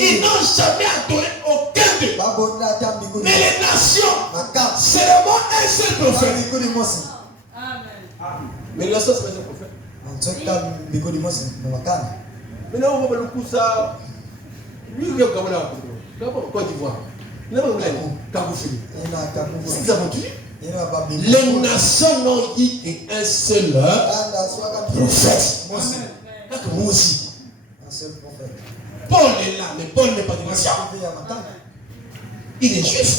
Ils n'ont jamais adoré aucun d'eux. Mais les nations, seulement un seul prophète. Mais les nations, c'est un prophète. Maintenant, on va le coup ça. Lui, il est comme là. Côte d'Ivoire. Il est comme là. Kaboufili. C'est ça, les nations n'ont dit qu'un seul prophète. Moi aussi. Paul est là, mais Paul n'est pas de nation. Il est juif.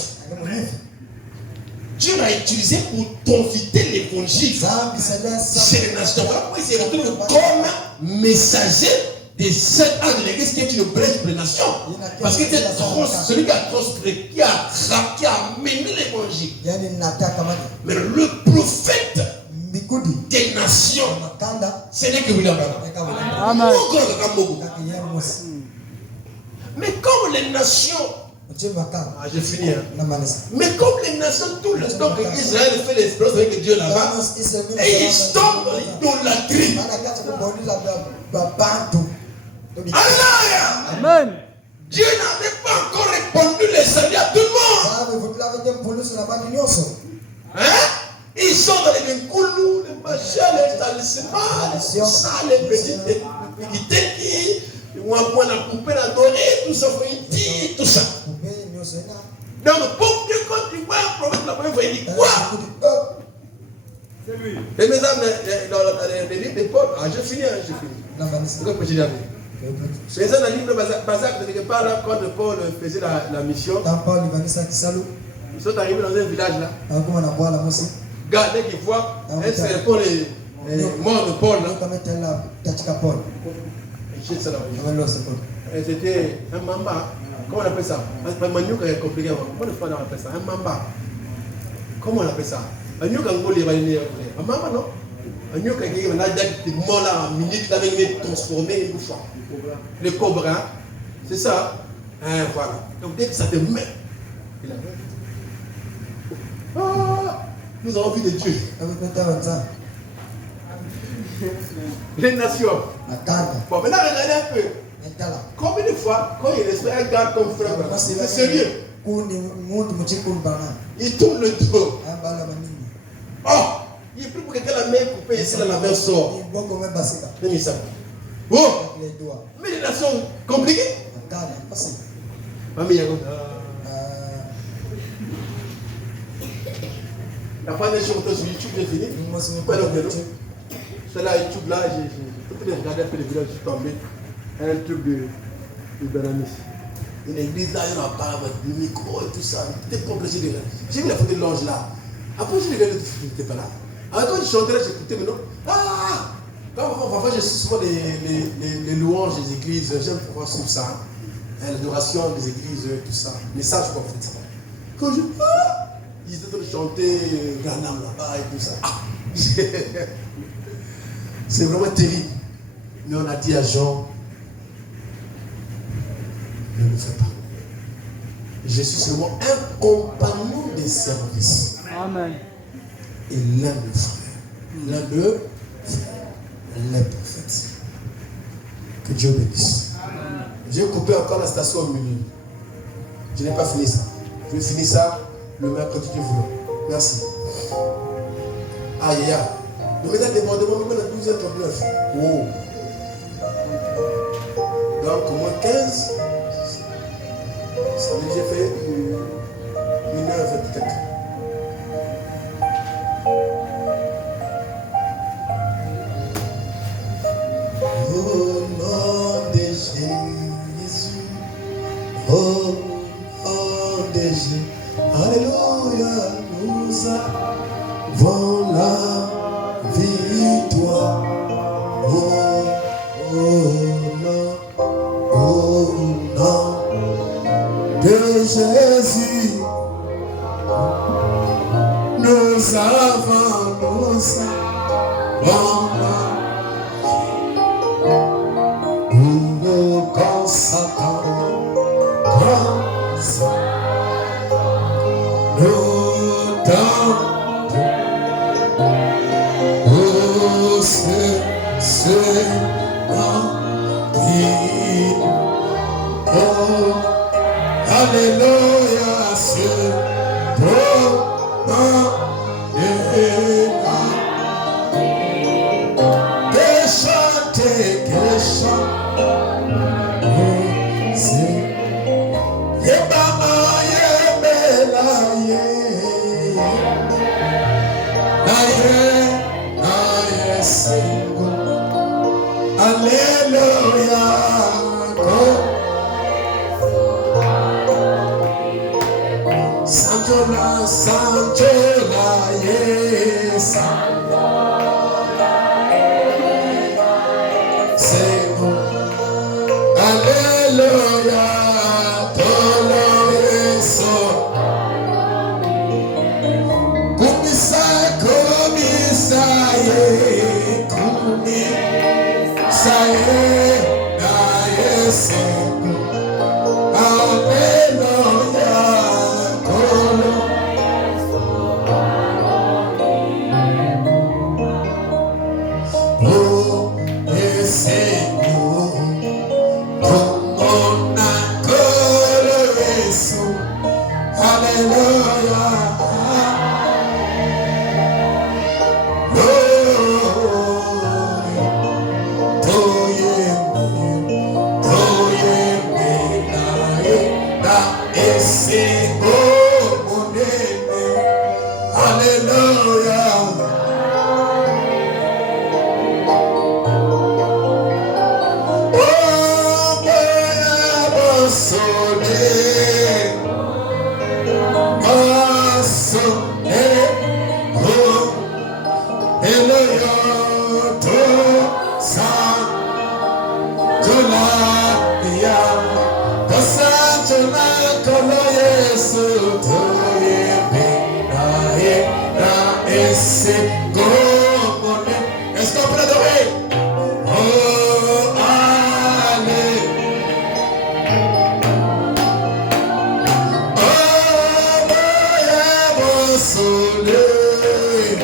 Dieu l'a utilisé pour profiter l'évangile. C'est les nations. Pourquoi il s'est retrouvé comme messager des 7 ans de l'église qui est une brèche pour les nations. Parce que c'est celui qui a transféré, qui a amené l'évangile. Mais le prophète des nations, ce n'est que William Branham. Amen. Mais comme les nations, j'ai fini. Mais comme les nations, tout le temps que Israël fait l'expérience avec Dieu là-bas, et ils tombent dans la grille. Alléluia. Amen. Dieu n'avait pas encore répondu les saluts à tout le monde. Hein? Ils sont dans les Nkoulou, les machins, les talismans, les petites qui vont avoir la poupée, la dorée, tout ça, tout ça. Donc, pour Dieu, quand tu vois un prophète, la première fois, il dit quoi? C'est lui. Et mes amis, dans les livres de Paul, j'ai fini. C'est quoi que j'ai dit? Mais dans le livre de Bazak, quelque part là, quand Paul faisait la mission, ils sont arrivés dans un village là. Gardez qui voit, elle se répond les morts de Paul là. C'était un mamba. Comment on appelle ça? Un manioc est compliqué. Comment on appelle ça? Un mamba. Comment on appelle ça? Un manioc en Gaulle, il va venir. Un mamba non? Un manioc qui est mort là, en minute, il avait transformé une fois. Le cobra, c'est ça. Hein, voilà. Donc dès que ça te met, il a nous avons vu de Dieu. Les nations. Bon, maintenant regardez un peu. Combien de fois, quand il respecte un gars comme frère, c'est sérieux. Il tourne le dos. Oh, il est plus pour quelqu'un la main coupée ici, là, la main sort. Même ça. Oh, mais les nations compliquées. La fin des choses sur YouTube, j'ai fini. C'est là, YouTube, là, j'ai regardé un peu les vidéos, je suis tombé. Un truc de Banamis. Une église là, il y en a pas, du micro et tout ça. C'était compliqué de regarder. J'ai vu la photo de l'ange là. Après, j'ai regardé, il n'était pas là. Alors, quand je chantais là, j'écoutais maintenant. Ah! Parfois, je suis souvent les louanges des églises. J'aime pouvoir suivre ça. L'adoration des églises, tout ça. Message, quoi, en fait. Quand je. Ah! Ils étaient en train de chanter Ganam là-bas et tout ça. Ah! C'est vraiment terrible. Mais on a dit à Jean, ne le fais pas. Je suis seulement un compagnon de service. Amen. Et l'un de frères. L'un de les prophètes. Que Dieu bénisse. J'ai coupé encore la station au milieu. Je n'ai pas fini ça. Je vais finir ça le mercredi du voulons. Merci. Aïe, aïe. Le médaille débordement, nous sommes à 12h39. Oh. Donc, moins 15. Ça veut dire que j'ai fait 1h24. Au nom de Jésus. Au nom de Jésus. Alléluia. Nous avons la victoire. Oh nom de Jésus, nous avons quand Satan, nous tente, c'est oh, alléluia, c'est bon, que chanter, que chanter, c'est Yébama, Yébela, c'est bon, alléluia. Sanjola, Sanjola, yes, c'est bon, alléluia, toloreso, kumisa, na yes, alléluia. Est-ce qu'on peut l'adorer? Oh, allez. Oh, mon soleil.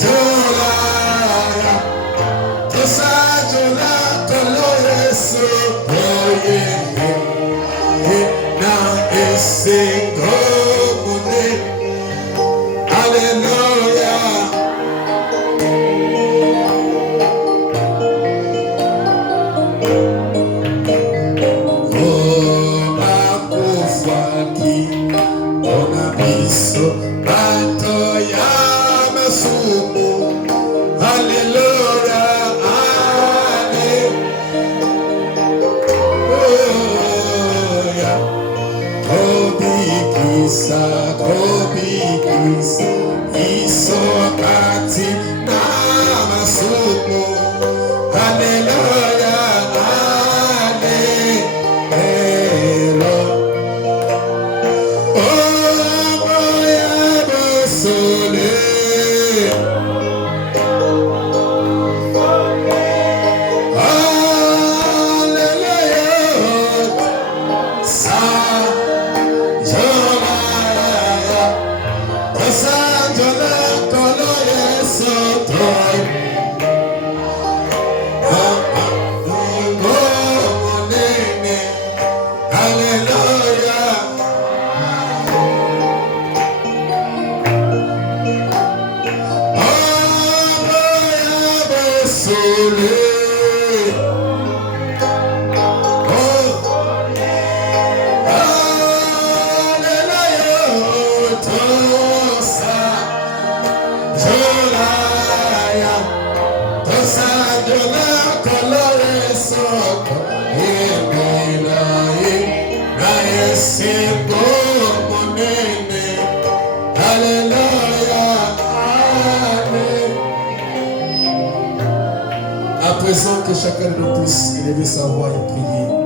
Alléluia. À présent que chacun de nous puisse élever sa voix et prier.